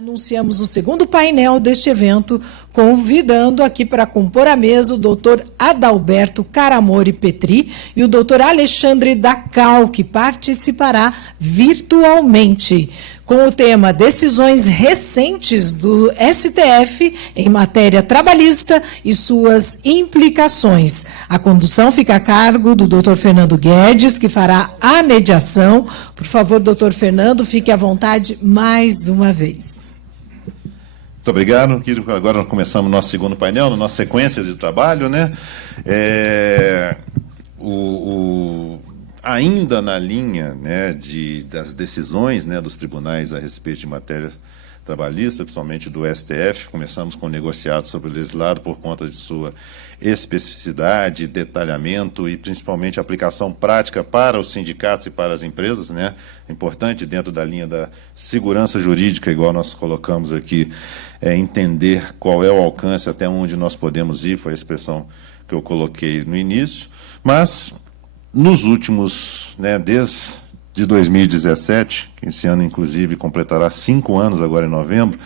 Anunciamos o segundo painel deste evento, convidando aqui para compor a mesa o doutor Adalberto Caramori Petri e o doutor Alexandre Dacal, que participará virtualmente, com o tema Decisões recentes do STF em matéria trabalhista e suas implicações. A condução fica a cargo do doutor Fernando Guedes, que fará a mediação. Por favor, doutor Fernando, fique à vontade mais uma vez. Muito obrigado. Agora nós começamos o nosso segundo painel, na nossa sequência de trabalho, né? Ainda na linha, né, das decisões, né, dos tribunais a respeito de matéria trabalhista, principalmente do STF, começamos com o negociado sobre o legislado por conta de sua especificidade, detalhamento e, principalmente, aplicação prática para os sindicatos e para as empresas, né? Importante, dentro da linha da segurança jurídica, igual nós colocamos aqui, entender qual é o alcance, até onde nós podemos ir, foi a expressão que eu coloquei no início, mas, nos últimos, né, desde 2017, que esse ano, inclusive, completará 5 anos, agora em novembro,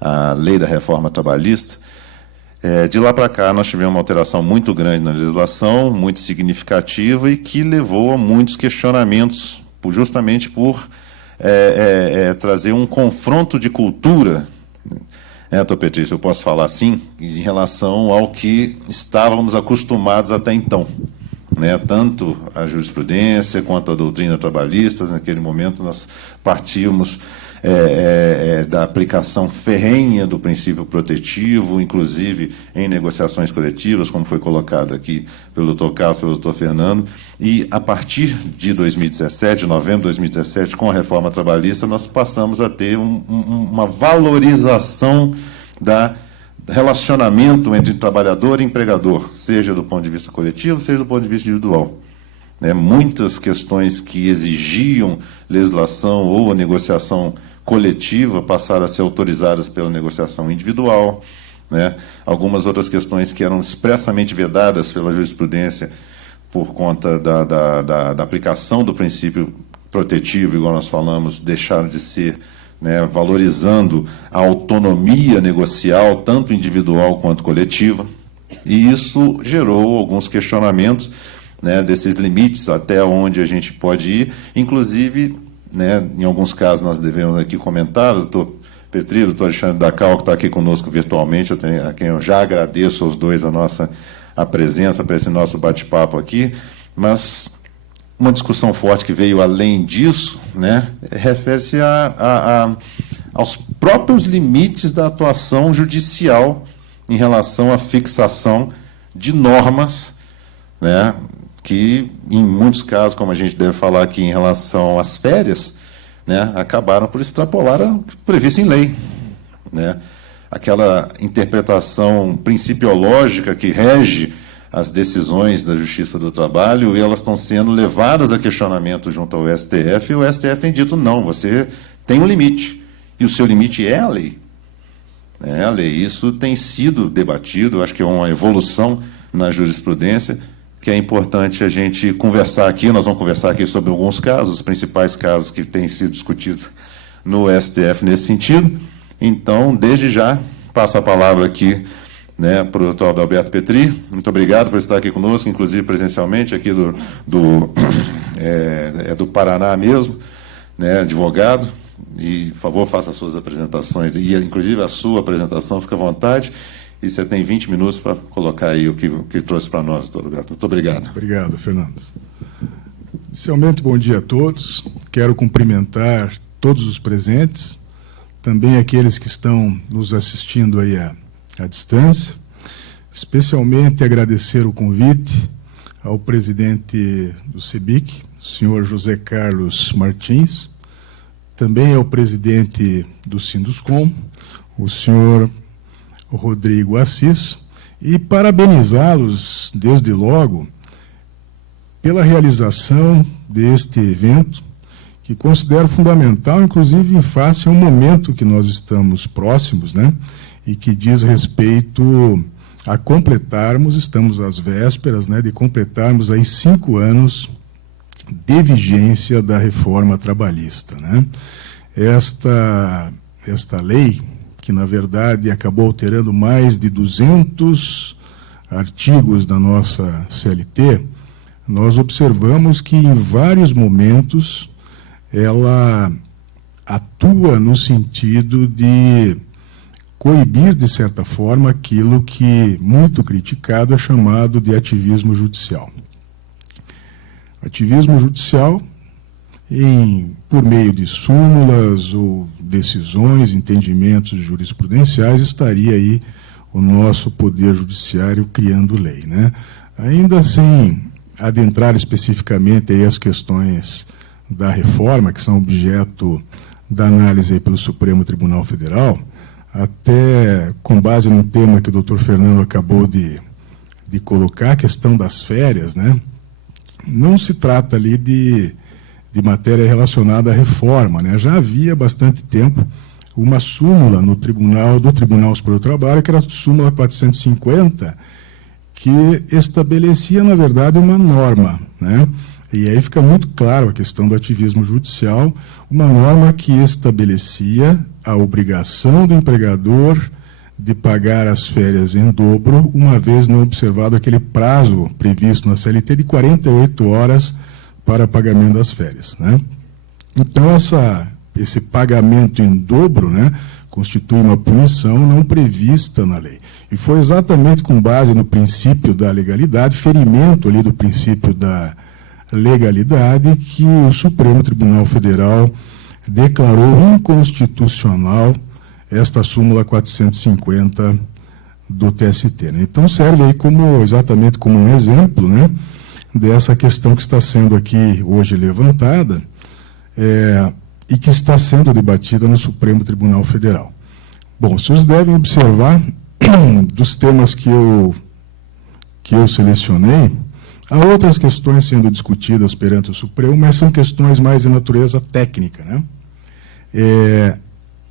a Lei da Reforma Trabalhista. De lá para cá, nós tivemos uma alteração muito grande na legislação, muito significativa, e que levou a muitos questionamentos, justamente por trazer um confronto de cultura, doutor Petri, se eu posso falar assim, em relação ao que estávamos acostumados até então. Né, tanto a jurisprudência quanto a doutrina trabalhista. Naquele momento nós partíamos da aplicação ferrenha do princípio protetivo, inclusive em negociações coletivas, como foi colocado aqui pelo doutor Carlos, pelo doutor Fernando, e a partir de 2017, de novembro de 2017, com a reforma trabalhista, nós passamos a ter uma valorização da relacionamento entre trabalhador e empregador, seja do ponto de vista coletivo, seja do ponto de vista individual. Muitas questões que exigiam legislação ou a negociação coletiva passaram a ser autorizadas pela negociação individual. Algumas outras questões que eram expressamente vedadas pela jurisprudência por conta da aplicação do princípio protetivo, igual nós falamos, deixaram de ser, valorizando a autonomia negocial, tanto individual quanto coletiva, e isso gerou alguns questionamentos, desses limites, até onde a gente pode ir, inclusive, em alguns casos nós devemos aqui comentar, o doutor Petri, o doutor Alexandre Dacal, que está aqui conosco virtualmente, a quem eu já agradeço aos dois a presença para esse nosso bate-papo aqui, mas uma discussão forte que veio além disso, refere-se aos próprios limites da atuação judicial em relação à fixação de normas, que, em muitos casos, como a gente deve falar aqui em relação às férias, acabaram por extrapolar o previsto em lei. Aquela interpretação principiológica que rege as decisões da Justiça do Trabalho, elas estão sendo levadas a questionamento junto ao STF, e o STF tem dito, não, você tem um limite, e o seu limite é a lei. A lei. Isso tem sido debatido, acho que é uma evolução na jurisprudência, que é importante a gente conversar aqui. Nós vamos conversar aqui sobre alguns casos, os principais casos que têm sido discutidos no STF nesse sentido. Então, desde já, passo a palavra aqui, para o doutor Adalberto Petri. Muito obrigado por estar aqui conosco, inclusive presencialmente, aqui do Paraná mesmo, advogado. E, por favor, faça as suas apresentações, e inclusive a sua apresentação, fica à vontade. E você tem 20 minutos para colocar aí o que trouxe para nós, doutor Adalberto. Muito obrigado. Obrigado, Fernando. Inicialmente, bom dia a todos. Quero cumprimentar todos os presentes, também aqueles que estão nos assistindo aí à distância, especialmente agradecer o convite ao presidente do CEBIC, o senhor José Carlos Martins, também ao presidente do Sinduscom, o senhor Rodrigo Assis, e parabenizá-los, desde logo, pela realização deste evento, que considero fundamental, inclusive em face ao momento que nós estamos próximos, e que diz respeito a completarmos, estamos às vésperas, de completarmos aí 5 anos de vigência da reforma trabalhista. Esta esta lei, que na verdade acabou alterando mais de 200 artigos da nossa CLT, nós observamos que em vários momentos ela atua no sentido de coibir, de certa forma, aquilo que, muito criticado, é chamado de ativismo judicial. Ativismo judicial, por meio de súmulas ou decisões, entendimentos jurisprudenciais, estaria aí o nosso poder judiciário criando lei, né? Ainda sem adentrar especificamente aí as questões da reforma, que são objeto da análise aí pelo Supremo Tribunal Federal, até com base no tema que o doutor Fernando acabou de colocar, a questão das férias, né? Não se trata ali de matéria relacionada à reforma, né? Já havia bastante tempo uma súmula no do Tribunal Superior do Trabalho, que era a súmula 450, que estabelecia, na verdade, uma norma, né? E aí fica muito claro a questão do ativismo judicial, uma norma que estabelecia a obrigação do empregador de pagar as férias em dobro, uma vez não observado aquele prazo previsto na CLT de 48 horas para pagamento das férias, né? Então, esse pagamento em dobro, né, constitui uma punição não prevista na lei. E foi exatamente com base no princípio da legalidade, ferimento ali do princípio da legalidade, que o Supremo Tribunal Federal declarou inconstitucional esta súmula 450 do TST, né? Então serve aí exatamente como um exemplo, né, dessa questão que está sendo aqui hoje levantada e que está sendo debatida no Supremo Tribunal Federal. Bom, vocês devem observar dos temas que eu selecionei, há outras questões sendo discutidas perante o Supremo, mas são questões mais de natureza técnica, né?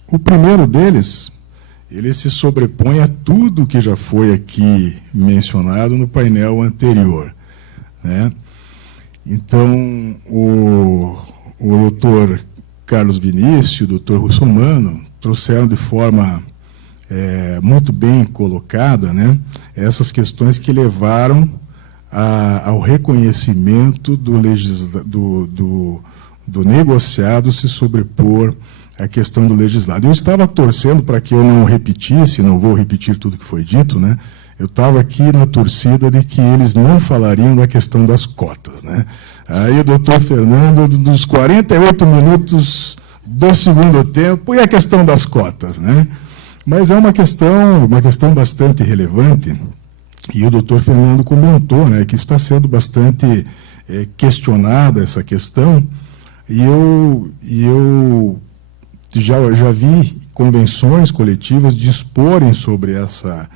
O primeiro deles, ele se sobrepõe a tudo que já foi aqui mencionado no painel anterior, né? Então, o doutor Carlos Vinícius e o doutor Russomano trouxeram de forma muito bem colocada, né, essas questões que levaram ao reconhecimento do negociado se sobrepor à questão do legislado. Eu estava torcendo para que eu não repetisse, não vou repetir tudo que foi dito, né? Eu estava aqui na torcida de que eles não falariam da questão das cotas, né? Aí o doutor Fernando, dos 48 minutos do segundo tempo, e a questão das cotas, né? Mas é uma questão bastante relevante, e o doutor Fernando comentou, né, que está sendo bastante questionada essa questão, e eu já vi convenções coletivas disporem sobre essa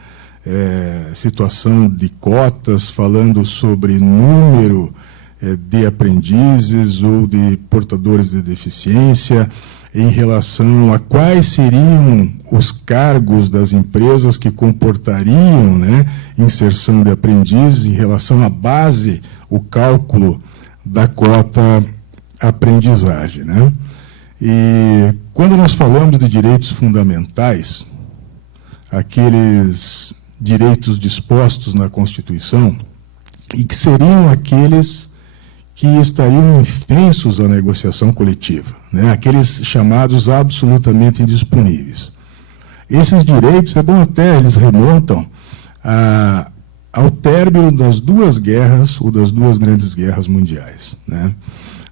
situação de cotas, falando sobre número de aprendizes ou de portadores de deficiência, em relação a quais seriam os cargos das empresas que comportariam, né, inserção de aprendizes, em relação à base, o cálculo da cota aprendizagem, né? E quando nós falamos de direitos fundamentais, aqueles direitos dispostos na Constituição, e que seriam aqueles que estariam infensos à negociação coletiva, né? Aqueles chamados absolutamente indisponíveis. Esses direitos, é bom até, eles remontam ao término das duas guerras, ou das duas grandes guerras mundiais, né?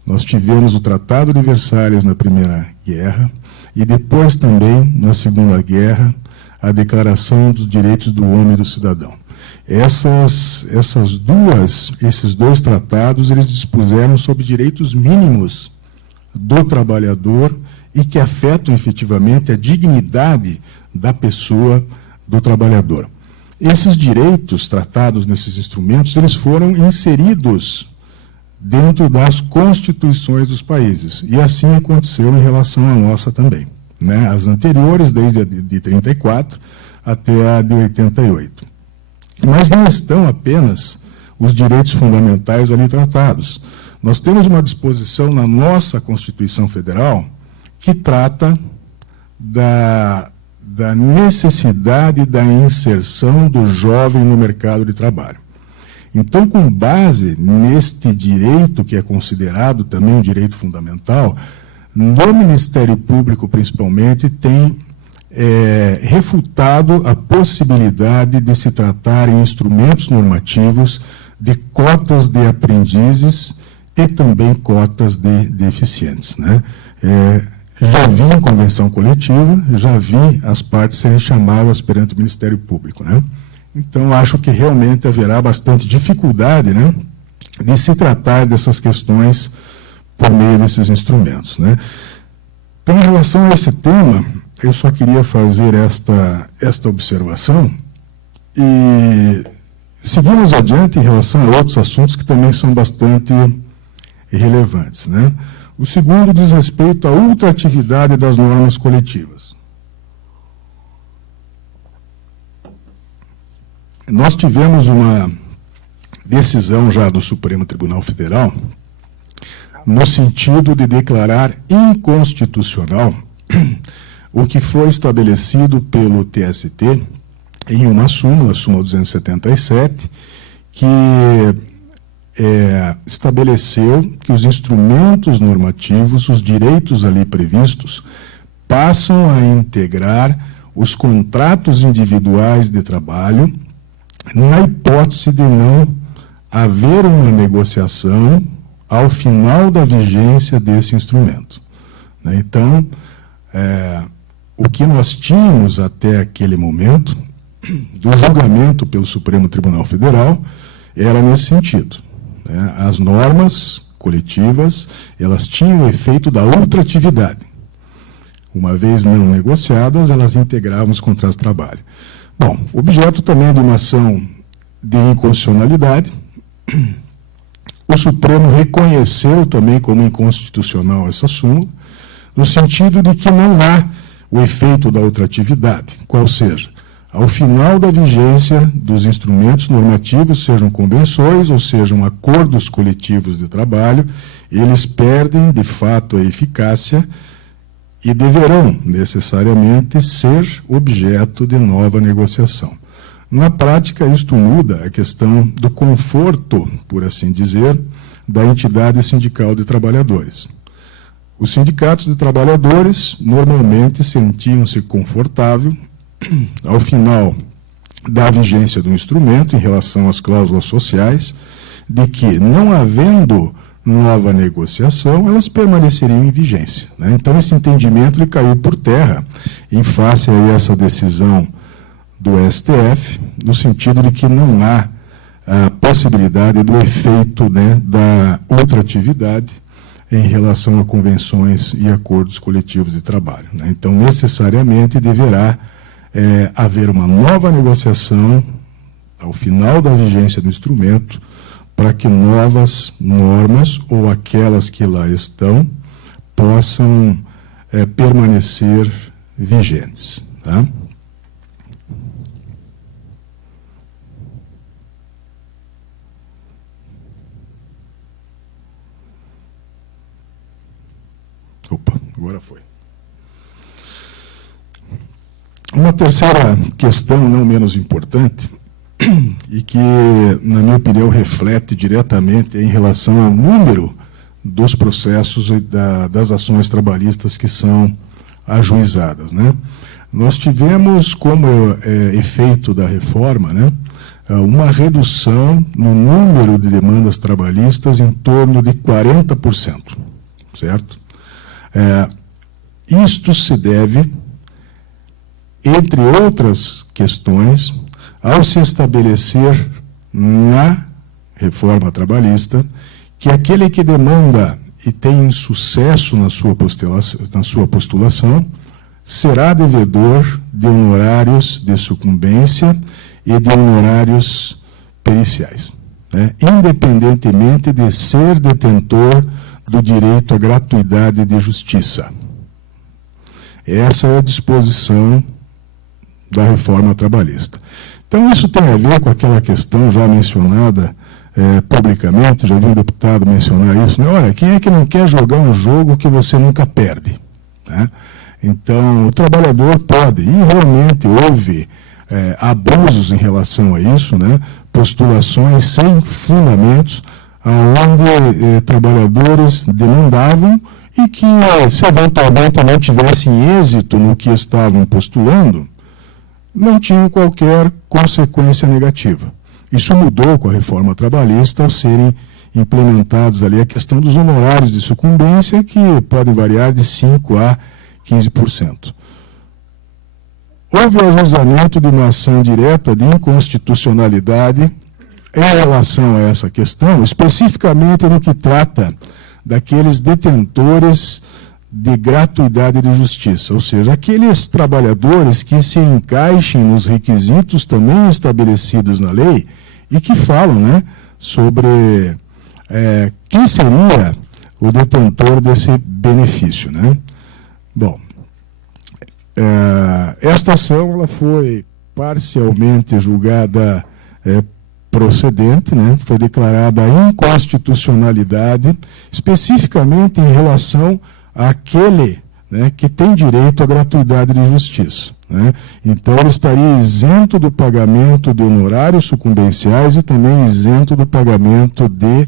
Nós tivemos o Tratado de Versalhes na Primeira Guerra, e depois também, na Segunda Guerra, a Declaração dos Direitos do Homem e do Cidadão. Esses dois tratados, eles dispuseram sobre direitos mínimos do trabalhador e que afetam efetivamente a dignidade da pessoa do trabalhador. Esses direitos tratados nesses instrumentos, eles foram inseridos dentro das constituições dos países, e assim aconteceu em relação à nossa também, né? As anteriores, desde a de 34 até a de 88. Mas não estão apenas os direitos fundamentais ali tratados. Nós temos uma disposição na nossa Constituição Federal que trata da necessidade da inserção do jovem no mercado de trabalho. Então, com base neste direito, que é considerado também um direito fundamental, no Ministério Público, principalmente, tem refutado a possibilidade de se tratar em instrumentos normativos de cotas de aprendizes e também cotas de deficientes, né? Já vi em convenção coletiva, já vi as partes serem chamadas perante o Ministério Público, né? Então, acho que realmente haverá bastante dificuldade, né, de se tratar dessas questões por meio desses instrumentos, né? Então, em relação a esse tema, eu só queria fazer esta observação e seguimos adiante em relação a outros assuntos que também são bastante relevantes, né? O segundo diz respeito à ultratividade das normas coletivas. Nós tivemos uma decisão já do Supremo Tribunal Federal no sentido de declarar inconstitucional o que foi estabelecido pelo TST em uma súmula 277, que estabeleceu que os instrumentos normativos, os direitos ali previstos, passam a integrar os contratos individuais de trabalho na hipótese de não haver uma negociação ao final da vigência desse instrumento. Então, o que nós tínhamos até aquele momento, do julgamento pelo Supremo Tribunal Federal, era nesse sentido. As normas coletivas, elas tinham o efeito da ultratividade. Uma vez não negociadas, elas integravam os contratos de trabalho. Bom, objeto também de uma ação de inconstitucionalidade, o Supremo reconheceu também como inconstitucional essa súmula, no sentido de que não há o efeito da ultratividade, qual seja, ao final da vigência dos instrumentos normativos, sejam convenções ou sejam acordos coletivos de trabalho, eles perdem, de fato, a eficácia e deverão, necessariamente, ser objeto de nova negociação. Na prática, isto muda a questão do conforto, por assim dizer, da entidade sindical de trabalhadores. Os sindicatos de trabalhadores normalmente sentiam-se confortáveis ao final da vigência do instrumento em relação às cláusulas sociais, de que, não havendo nova negociação, elas permaneceriam em vigência, né? Então, esse entendimento ele caiu por terra em face a essa decisão do STF, no sentido de que não há a possibilidade do efeito, né, da ultratividade em relação a convenções e acordos coletivos de trabalho, né? Então, necessariamente deverá haver uma nova negociação ao final da vigência do instrumento para que novas normas ou aquelas que lá estão possam permanecer vigentes, tá? Opa, agora foi. Uma terceira questão, não menos importante, e que, na minha opinião, reflete diretamente em relação ao número dos processos e das ações trabalhistas que são ajuizadas, né? Nós tivemos, como efeito da reforma, né, uma redução no número de demandas trabalhistas em torno de 40%, certo? Isto se deve, entre outras questões, ao se estabelecer na reforma trabalhista que aquele que demanda e tem sucesso na sua postulação será devedor de honorários de sucumbência e de honorários periciais, né, independentemente de ser detentor do direito à gratuidade de justiça. Essa é a disposição da reforma trabalhista. Então, isso tem a ver com aquela questão já mencionada publicamente, já vi um deputado mencionar isso, né? Olha, quem é que não quer jogar um jogo que você nunca perde, né? Então, o trabalhador pode, e realmente houve abusos em relação a isso, né? Postulações sem fundamentos, onde trabalhadores demandavam e que, se eventualmente não tivessem êxito no que estavam postulando, não tinham qualquer consequência negativa. Isso mudou com a reforma trabalhista ao serem implementados ali a questão dos honorários de sucumbência, que podem variar de 5% a 15%. Houve o ajuizamento de uma ação direta de inconstitucionalidade em relação a essa questão, especificamente no que trata daqueles detentores de gratuidade de justiça, ou seja, aqueles trabalhadores que se encaixem nos requisitos também estabelecidos na lei e que falam, né, sobre quem seria o detentor desse benefício, né? Bom, esta ação ela foi parcialmente julgada procedente, né? Foi declarada a inconstitucionalidade, especificamente em relação àquele, né, que tem direito à gratuidade de justiça, né? Então, ele estaria isento do pagamento de honorários sucumbenciais e também isento do pagamento de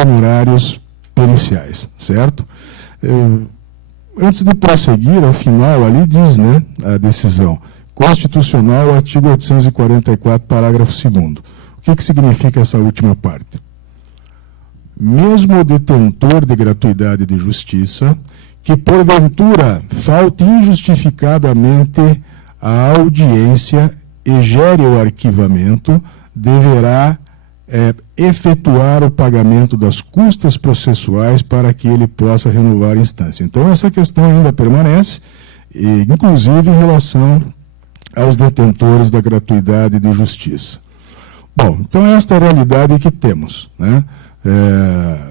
honorários periciais, certo? Antes de prosseguir, ao final, ali diz, né, a decisão constitucional, artigo 844, parágrafo 2º. O que significa essa última parte? Mesmo o detentor de gratuidade de justiça, que porventura falte injustificadamente a audiência e gere o arquivamento, deverá efetuar o pagamento das custas processuais para que ele possa renovar a instância. Então, essa questão ainda permanece, inclusive em relação aos detentores da gratuidade de justiça. Bom, então esta é a realidade que temos, né?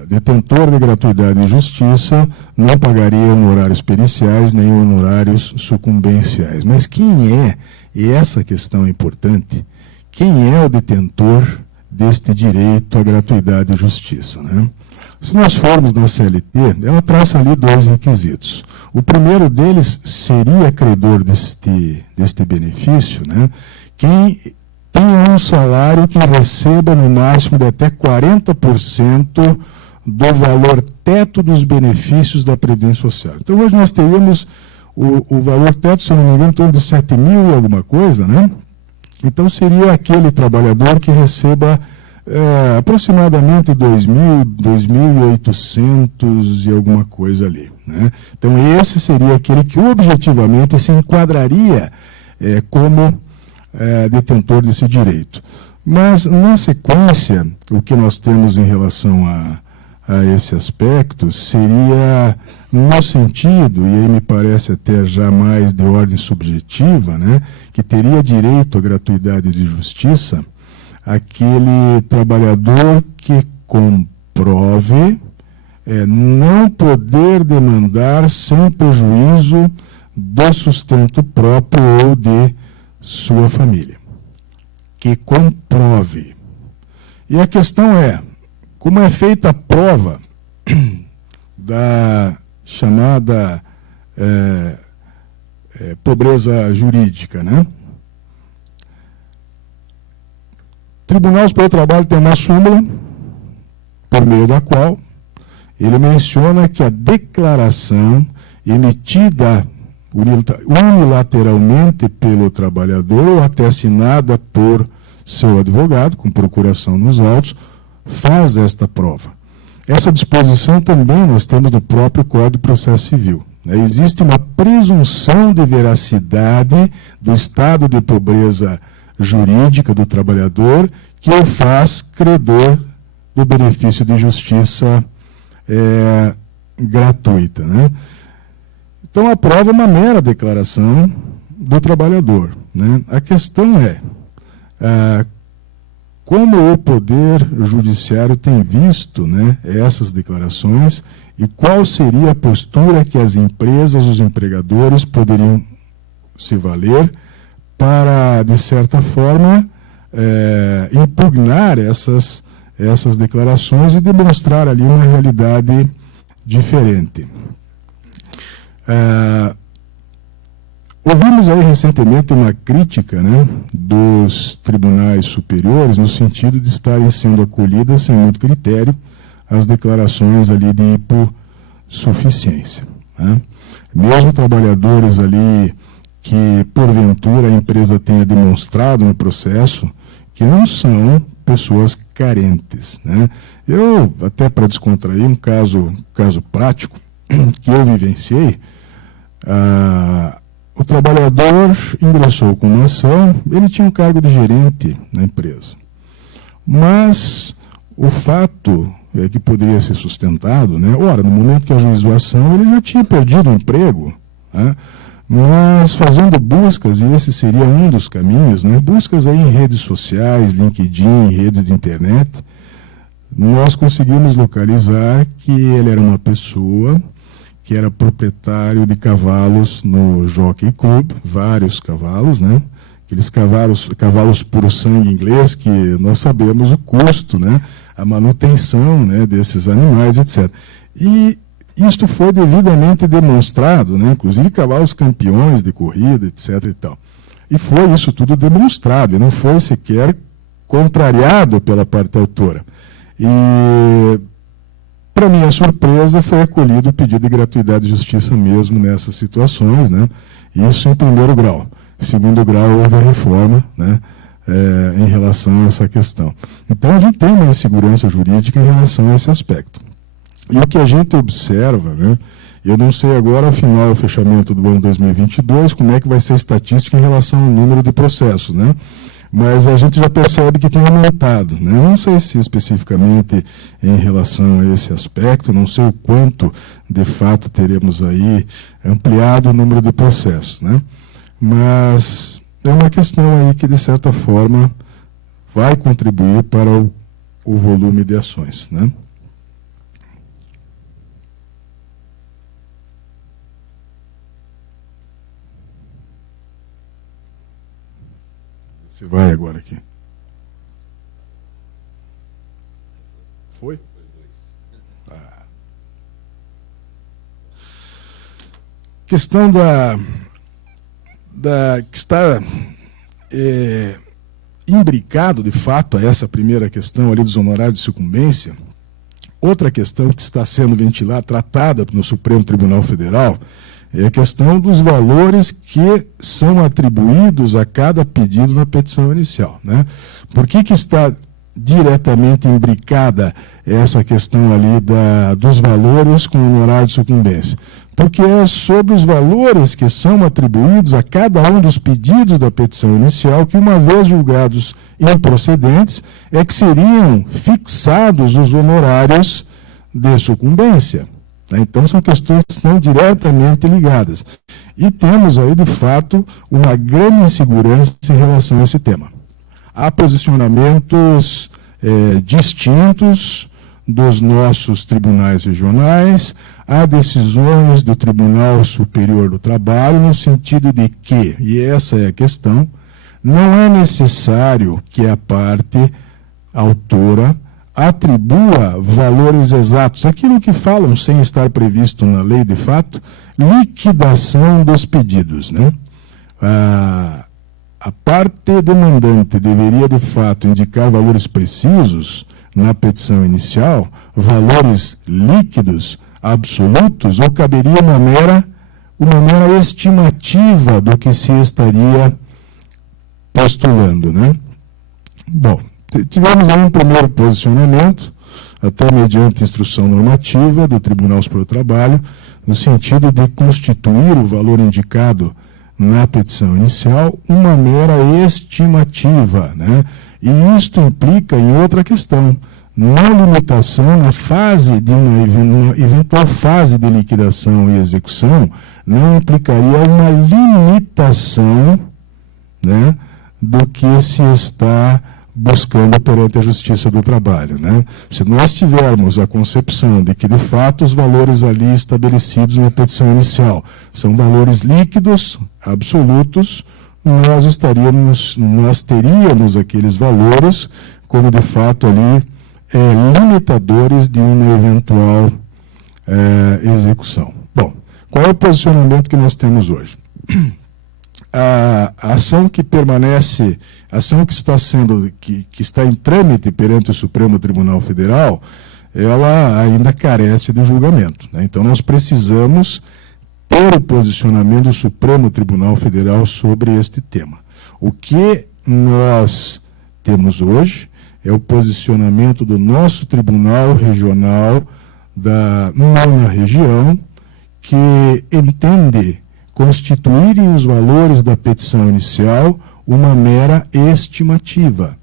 Detentor de gratuidade de justiça não pagaria honorários periciais nem honorários sucumbenciais. Mas quem é, e essa questão é importante, quem é o detentor deste direito à gratuidade de justiça, né? Se nós formos na CLT, ela traça ali 2 requisitos. O primeiro deles seria credor deste benefício, né? Quem tenha um salário que receba no máximo de até 40% do valor teto dos benefícios da Previdência Social. Então, hoje nós teríamos o valor teto, se eu não me engano, em torno de 7 mil e alguma coisa, né? Então, seria aquele trabalhador que receba aproximadamente 2.800 e alguma coisa ali, né? Então, esse seria aquele que objetivamente se enquadraria como detentor desse direito. Mas, na sequência, o que nós temos em relação a esse aspecto seria no sentido, e aí me parece até já mais de ordem subjetiva, né, que teria direito à gratuidade de justiça aquele trabalhador que comprove não poder demandar sem prejuízo do sustento próprio ou de sua família. Que comprove. E a questão é, como é feita a prova da chamada pobreza jurídica, né? O Tribunal Superior do Trabalho tem uma súmula, por meio da qual ele menciona que a declaração emitida unilateralmente pelo trabalhador ou até assinada por seu advogado, com procuração nos autos, faz esta prova. Essa disposição também nós temos no próprio Código de Processo Civil. Existe uma presunção de veracidade do estado de pobreza jurídica do trabalhador que o faz credor do benefício de justiça gratuita, né? Então, a prova é uma mera declaração do trabalhador, né? A questão é como o Poder Judiciário tem visto, né, essas declarações e qual seria a postura que as empresas, os empregadores poderiam se valer para, de certa forma, impugnar essas declarações e demonstrar ali uma realidade diferente. Ouvimos aí recentemente uma crítica, né, dos tribunais superiores no sentido de estarem sendo acolhidas sem muito critério as declarações ali de hipossuficiência, né? Mesmo trabalhadores ali que, porventura, a empresa tenha demonstrado no processo que não são pessoas carentes, né? Eu, até para descontrair, um caso prático que eu vivenciei, o trabalhador ingressou com uma ação, ele tinha um cargo de gerente na empresa. Mas o fato é que poderia ser sustentado, né? Ora, no momento que ajuizou a ação, ele já tinha perdido o emprego, né? Mas fazendo buscas, e esse seria um dos caminhos, né? Buscas aí em redes sociais, LinkedIn, redes de internet, nós conseguimos localizar que ele era uma pessoa que era proprietário de cavalos no Jockey Club, vários cavalos, né? Aqueles cavalos puro sangue inglês, que nós sabemos o custo, né? A manutenção, né, desses animais, etc. E isto foi devidamente demonstrado, né? Inclusive cavalos campeões de corrida, etc. e tal. E foi isso tudo demonstrado, e não foi sequer contrariado pela parte autora. E, para minha surpresa, foi acolhido o pedido de gratuidade de justiça mesmo nessas situações, né? Isso em primeiro grau. Em segundo grau, houve a reforma, né, em relação a essa questão. Então, a gente tem uma insegurança jurídica em relação a esse aspecto. E o que a gente observa, né, eu não sei agora, ao final do fechamento do ano 2022, como é que vai ser a estatística em relação ao número de processos, né? Mas a gente já percebe que tem aumentado, né? Não sei se especificamente em relação a esse aspecto, não sei o quanto, de fato, teremos aí ampliado o número de processos, né? Mas é uma questão aí que, de certa forma, vai contribuir para o volume de ações, né? Você vai agora aqui. Foi? Questão que está imbricado, de fato, a essa primeira questão ali dos honorários de sucumbência. Outra questão que está sendo ventilada, tratada no Supremo Tribunal Federal, é a questão dos valores que são atribuídos a cada pedido na petição inicial, né? Por que está diretamente imbricada essa questão ali dos valores com o honorário de sucumbência? Porque é sobre os valores que são atribuídos a cada um dos pedidos da petição inicial que, uma vez julgados improcedentes, é que seriam fixados os honorários de sucumbência. Então, são questões que estão diretamente ligadas. E temos aí, de fato, uma grande insegurança em relação a esse tema. Há posicionamentos distintos dos nossos tribunais regionais, há decisões do Tribunal Superior do Trabalho, no sentido de que, e essa é a questão, não é necessário que a parte autora atribua valores exatos, aquilo que falam sem estar previsto na lei de fato, liquidação dos pedidos, né? A parte demandante deveria de fato indicar valores precisos na petição inicial, valores líquidos, absolutos, ou caberia uma mera estimativa do que se estaria postulando, né? Bom, tivemos aí um primeiro posicionamento, até mediante instrução normativa do Tribunal Superior do Trabalho, no sentido de constituir o valor indicado na petição inicial uma mera estimativa, né? E isto implica em outra questão, na limitação, na fase de uma eventual fase de liquidação e execução, não implicaria uma limitação, né, do que se está buscando perante a Justiça do Trabalho, né? Se nós tivermos a concepção de que, de fato, os valores ali estabelecidos na petição inicial são valores líquidos, absolutos, nós teríamos aqueles valores como, de fato, ali limitadores de uma eventual execução. Bom, Qual é o posicionamento que nós temos hoje? A ação que permanece, a ação que está em trâmite perante o Supremo Tribunal Federal, ela ainda carece de julgamento, né? Então nós precisamos ter o posicionamento do Supremo Tribunal Federal sobre este tema. O que nós temos hoje é o posicionamento do nosso Tribunal Regional da 9ª Região, que entende constituírem os valores da petição inicial uma mera estimativa.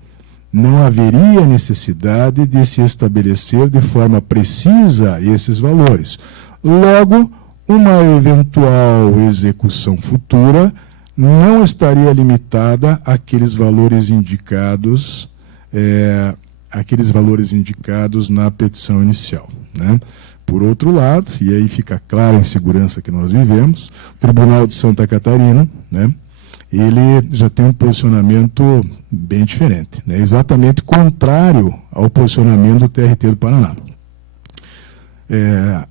Não haveria necessidade de se estabelecer de forma precisa esses valores. Logo, uma eventual execução futura não estaria limitada àqueles valores indicados, na petição inicial, né? Por outro lado, e aí fica clara a insegurança que nós vivemos, o Tribunal de Santa Catarina, né, ele já tem um posicionamento bem diferente, né, exatamente contrário ao posicionamento do TRT do Paraná.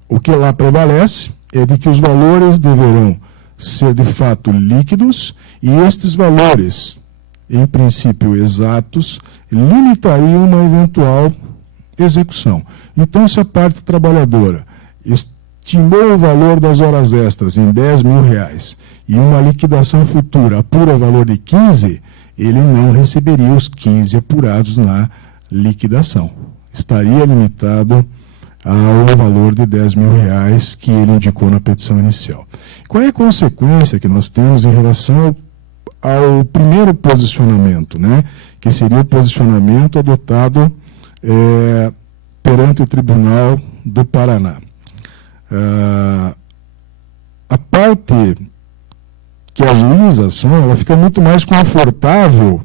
O que lá prevalece é de que os valores deverão ser de fato líquidos e estes valores, em princípio exatos, limitariam uma eventual execução. Então, se a parte trabalhadora estimou o valor das horas extras em R$10 mil e uma liquidação futura apura o valor de 15, ele não receberia os 15 apurados na liquidação. Estaria limitado ao valor de R$10 mil que ele indicou na petição inicial. Qual é a consequência que nós temos em relação ao primeiro posicionamento, né, que seria o posicionamento adotado perante o Tribunal do Paraná? A parte que ajuiza a ação, ela fica muito mais confortável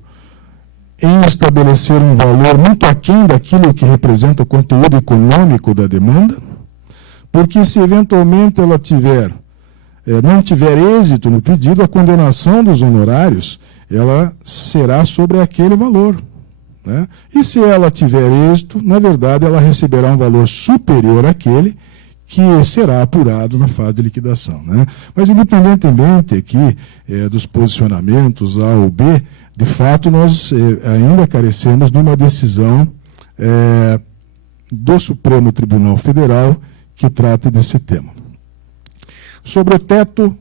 em estabelecer um valor muito aquém daquilo que representa o conteúdo econômico da demanda, porque se eventualmente ela não tiver êxito no pedido, a condenação dos honorários ela será sobre aquele valor, né? E se ela tiver êxito, na verdade, ela receberá um valor superior àquele que será apurado na fase de liquidação, né? Mas, independentemente aqui dos posicionamentos A ou B, de fato, nós ainda carecemos de uma decisão do Supremo Tribunal Federal que trate desse tema. Sobre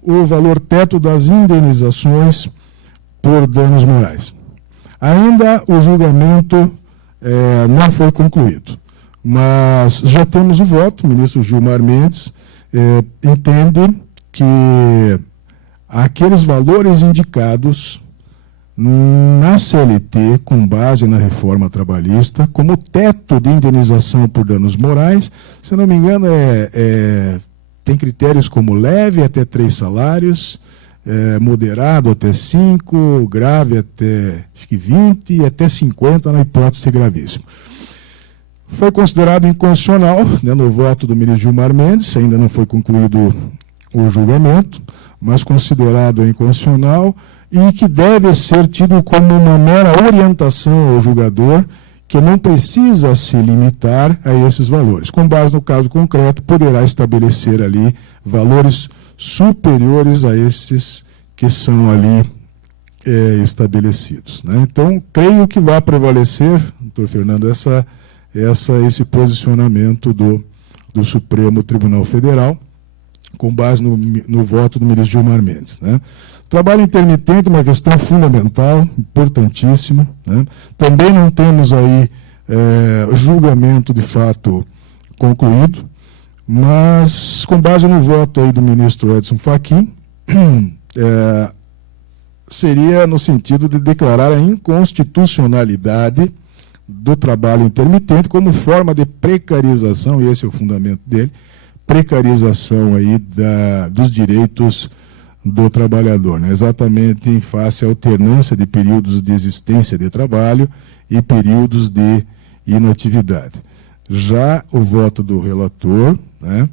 o valor teto das indenizações por danos morais. Ainda o julgamento não foi concluído, mas já temos o voto. O ministro Gilmar Mendes entende que aqueles valores indicados na CLT, com base na reforma trabalhista, como teto de indenização por danos morais, se não me engano, tem critérios como leve até 3 salários, moderado até 5, grave até acho que 20 e até 50 na hipótese gravíssima. Foi considerado inconstitucional, né, no voto do ministro Gilmar Mendes, ainda não foi concluído o julgamento, mas considerado inconstitucional e que deve ser tido como uma mera orientação ao julgador, que não precisa se limitar a esses valores. Com base no caso concreto, poderá estabelecer ali valores superiores a esses que são ali estabelecidos, né? Então, creio que vai prevalecer, doutor Fernando, esse posicionamento do Supremo Tribunal Federal, com base no voto do ministro Gilmar Mendes, né? Trabalho intermitente é uma questão fundamental, importantíssima, né? Também não temos aí julgamento de fato concluído, mas com base no voto aí do ministro Edson Fachin, seria no sentido de declarar a inconstitucionalidade do trabalho intermitente como forma de precarização, e esse é o fundamento dele, precarização aí dos direitos do trabalhador, né? Exatamente em face à alternância de períodos de existência de trabalho e períodos de inatividade. Já o voto do relator, né,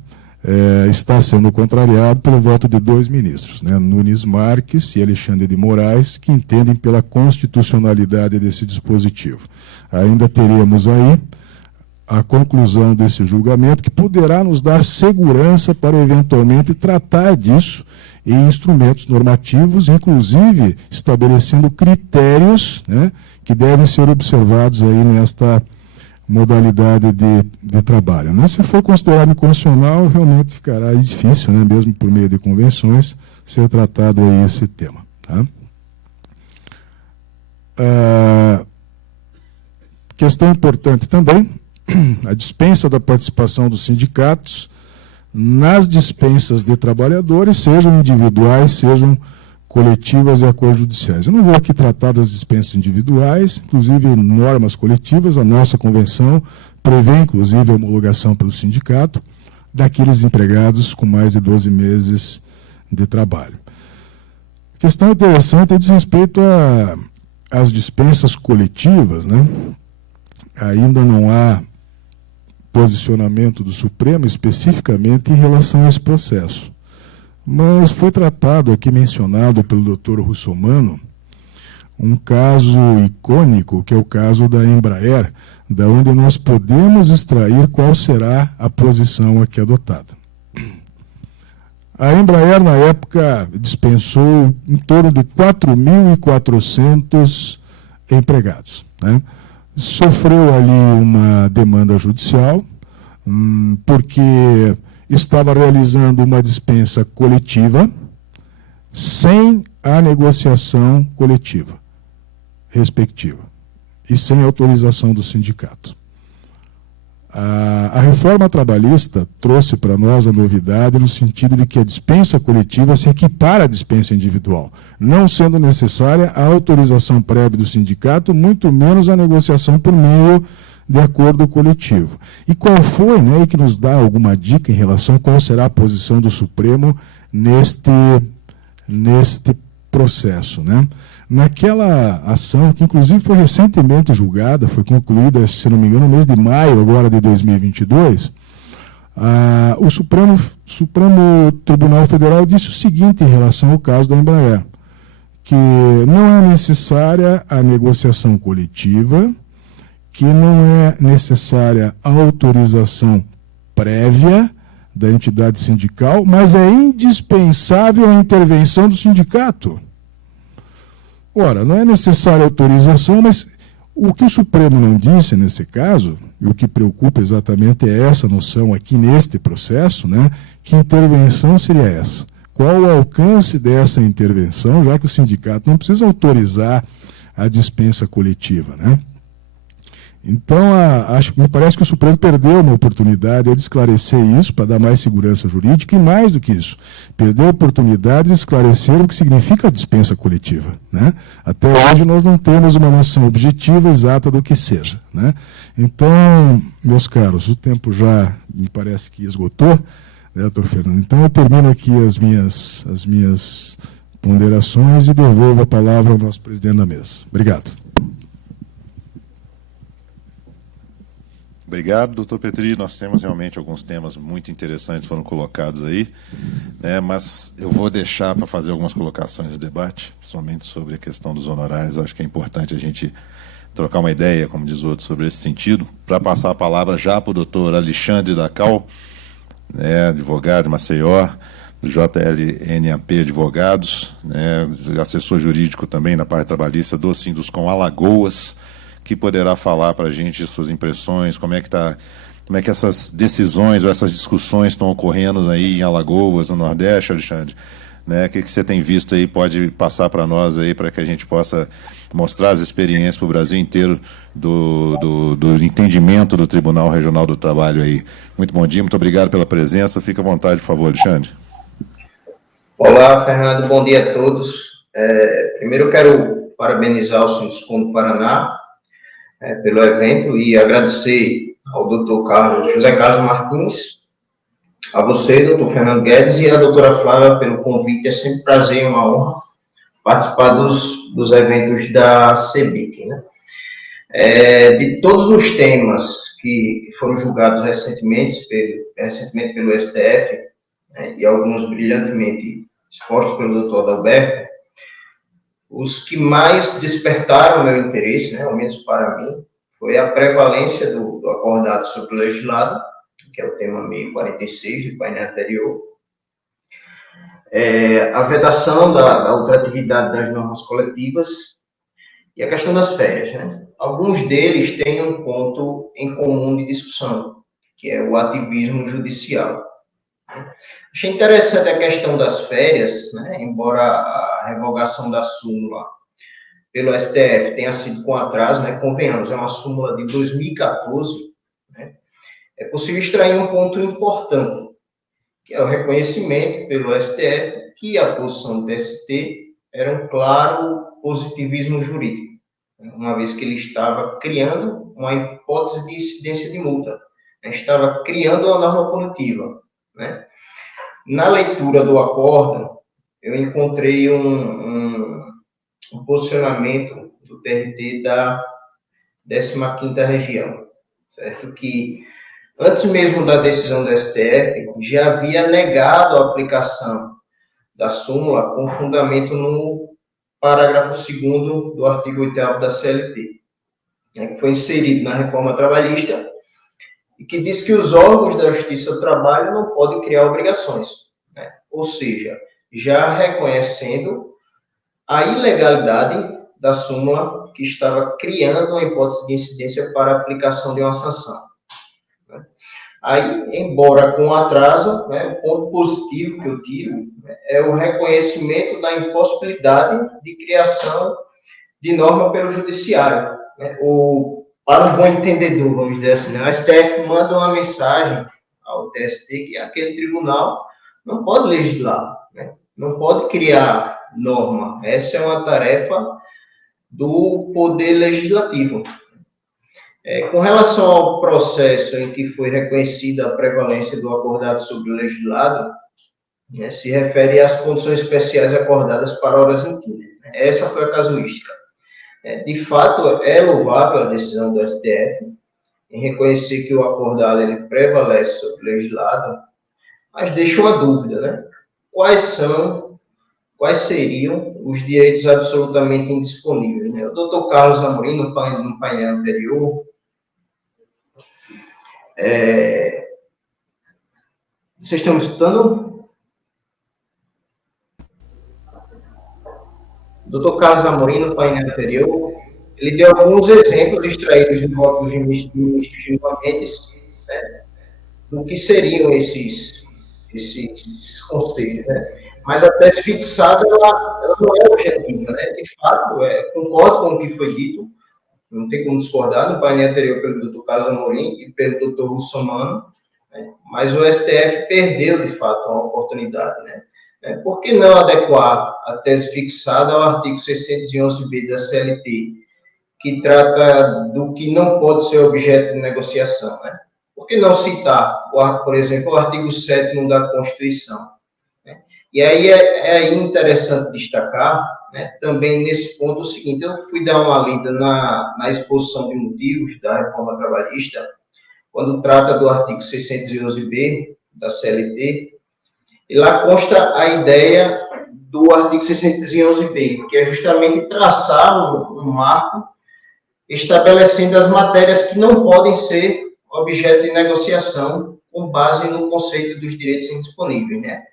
está sendo contrariado pelo voto de 2 ministros, né, Nunes Marques e Alexandre de Moraes, que entendem pela constitucionalidade desse dispositivo. Ainda teremos aí a conclusão desse julgamento, que poderá nos dar segurança para eventualmente tratar disso em instrumentos normativos, inclusive estabelecendo critérios, né, que devem ser observados aí nesta modalidade de trabalho, né? Se for considerado inconstitucional, realmente ficará difícil, né, mesmo por meio de convenções, ser tratado aí esse tema. Tá? Questão importante também, a dispensa da participação dos sindicatos nas dispensas de trabalhadores, sejam individuais, sejam coletivas e acordos judiciais. Eu não vou aqui tratar das dispensas individuais, inclusive normas coletivas, a nossa convenção prevê, inclusive, a homologação pelo sindicato daqueles empregados com mais de 12 meses de trabalho. A questão interessante diz respeito às dispensas coletivas, né? Ainda não há posicionamento do Supremo especificamente em relação a esse processo. Mas foi tratado aqui, mencionado pelo Dr. Russomano, um caso icônico, que é o caso da Embraer, da onde nós podemos extrair qual será a posição aqui adotada. A Embraer, na época, dispensou em torno de 4.400 empregados, né? Sofreu ali uma demanda judicial, porque estava realizando uma dispensa coletiva sem a negociação coletiva respectiva e sem autorização do sindicato. A reforma trabalhista trouxe para nós a novidade no sentido de que a dispensa coletiva se equipara à dispensa individual, não sendo necessária a autorização prévia do sindicato, muito menos a negociação por meio de acordo coletivo. E qual foi, né, que nos dá alguma dica em relação a qual será a posição do Supremo neste processo, né? Naquela ação, que inclusive foi recentemente julgada, foi concluída, se não me engano, no mês de maio agora de 2022, o Supremo Tribunal Federal disse o seguinte em relação ao caso da Embraer, que não é necessária a negociação coletiva, que não é necessária a autorização prévia da entidade sindical, mas é indispensável a intervenção do sindicato. Ora, não é necessária autorização, mas o que o Supremo não disse nesse caso, e o que preocupa exatamente é essa noção aqui neste processo, né? Que intervenção seria essa? Qual o alcance dessa intervenção, já que o sindicato não precisa autorizar a dispensa coletiva, né? Então, me parece que o Supremo perdeu uma oportunidade de esclarecer isso, para dar mais segurança jurídica, e mais do que isso, perdeu a oportunidade de esclarecer o que significa a dispensa coletiva, né? Até hoje nós não temos uma noção objetiva exata do que seja, né? Então, meus caros, o tempo já me parece que esgotou, né, doutor Fernando? Então, eu termino aqui as minhas ponderações e devolvo a palavra ao nosso presidente da mesa. Obrigado. Obrigado, doutor Petri. Nós temos realmente alguns temas muito interessantes que foram colocados aí, né, mas eu vou deixar para fazer algumas colocações de debate, principalmente sobre a questão dos honorários. Eu acho que é importante a gente trocar uma ideia, como diz o outro, sobre esse sentido, para passar a palavra já para o doutor Alexandre Dacal, né, advogado de Maceió, do JLNAP Advogados, né, assessor jurídico também na parte trabalhista do Sinduscom Alagoas, que poderá falar para a gente suas impressões, como é que essas decisões ou essas discussões estão ocorrendo aí em Alagoas, no Nordeste, Alexandre, né? O que você tem visto aí, pode passar para nós aí, para que a gente possa mostrar as experiências para o Brasil inteiro do entendimento do Tribunal Regional do Trabalho aí. Muito bom dia, muito obrigado pela presença, fica à vontade, por favor, Alexandre. Olá, Fernando, bom dia a todos. Primeiro eu quero parabenizar o Sinduscom do Paraná pelo evento e agradecer ao doutor José Carlos Martins, a você, doutor Fernando Guedes, e a doutora Flávia pelo convite. É sempre um prazer e uma honra participar dos eventos da CEBIC, né? De todos os temas que foram julgados recentemente pelo STF, né, e alguns brilhantemente expostos pelo doutor Adalberto, os que mais despertaram meu interesse, né, ao menos para mim, foi a prevalência do acordado sobre o legislado, que é o tema 1046 do painel anterior, a vedação da ultratividade das normas coletivas e a questão das férias, né? Alguns deles têm um ponto em comum de discussão, que é o ativismo judicial. Achei interessante a questão das férias, né? Embora a revogação da súmula pelo STF tenha sido com atraso, né? Convenhamos, é uma súmula de 2014, né? É possível extrair um ponto importante, que é o reconhecimento pelo STF que a posição do TST era um claro positivismo jurídico, uma vez que ele estava criando uma hipótese de incidência de multa, né? Estava criando uma norma punitiva, né? Na leitura do acórdão, eu encontrei um posicionamento do TRT da 15ª Região, certo? Que antes mesmo da decisão do STF, já havia negado a aplicação da súmula com fundamento no parágrafo 2º do artigo 8º da CLT, né, que foi inserido na reforma trabalhista e que diz que os órgãos da Justiça do Trabalho não podem criar obrigações, né? Ou seja, já reconhecendo a ilegalidade da súmula que estava criando uma hipótese de incidência para a aplicação de uma sanção. Aí, embora com atraso, né, o ponto positivo que eu tiro, né, é o reconhecimento da impossibilidade de criação de norma pelo judiciário, né, ou, para um bom entendedor, vamos dizer assim, né, a STF manda uma mensagem ao TST que aquele tribunal não pode legislar, né, não pode criar norma. Essa é uma tarefa do Poder Legislativo. Com relação ao processo em que foi reconhecida a prevalência do acordado sobre o legislado, né, se refere às condições especiais acordadas para horas inquínetas. Essa foi a casuística. De fato, é louvável a decisão do STF em reconhecer que o acordado ele prevalece sobre o legislado, mas deixa uma dúvida, né? Quais seriam os direitos absolutamente indisponíveis, né? O doutor Carlos Amorim, no painel anterior, vocês estão me escutando? O doutor Carlos Amorim, no painel anterior, ele deu alguns exemplos extraídos de votos de ministros Mendes, né, do que seriam esses conselhos, né? Mas a tese fixada, ela não é objetiva, né? De fato, concordo com o que foi dito, não tem como discordar, no painel anterior pelo doutor Carlos Amorim e pelo doutor Russomano, né? Mas o STF perdeu, de fato, uma oportunidade, né? Por que não adequar a tese fixada ao artigo 611b da CLT, que trata do que não pode ser objeto de negociação, né? Por que não citar, por exemplo, o artigo 7º da Constituição? E aí é interessante destacar, né, também nesse ponto o seguinte: eu fui dar uma lida na exposição de motivos da reforma trabalhista, quando trata do artigo 611b da CLT, e lá consta a ideia do artigo 611b, que é justamente traçar um marco estabelecendo as matérias que não podem ser objeto de negociação com base no conceito dos direitos indisponíveis, né?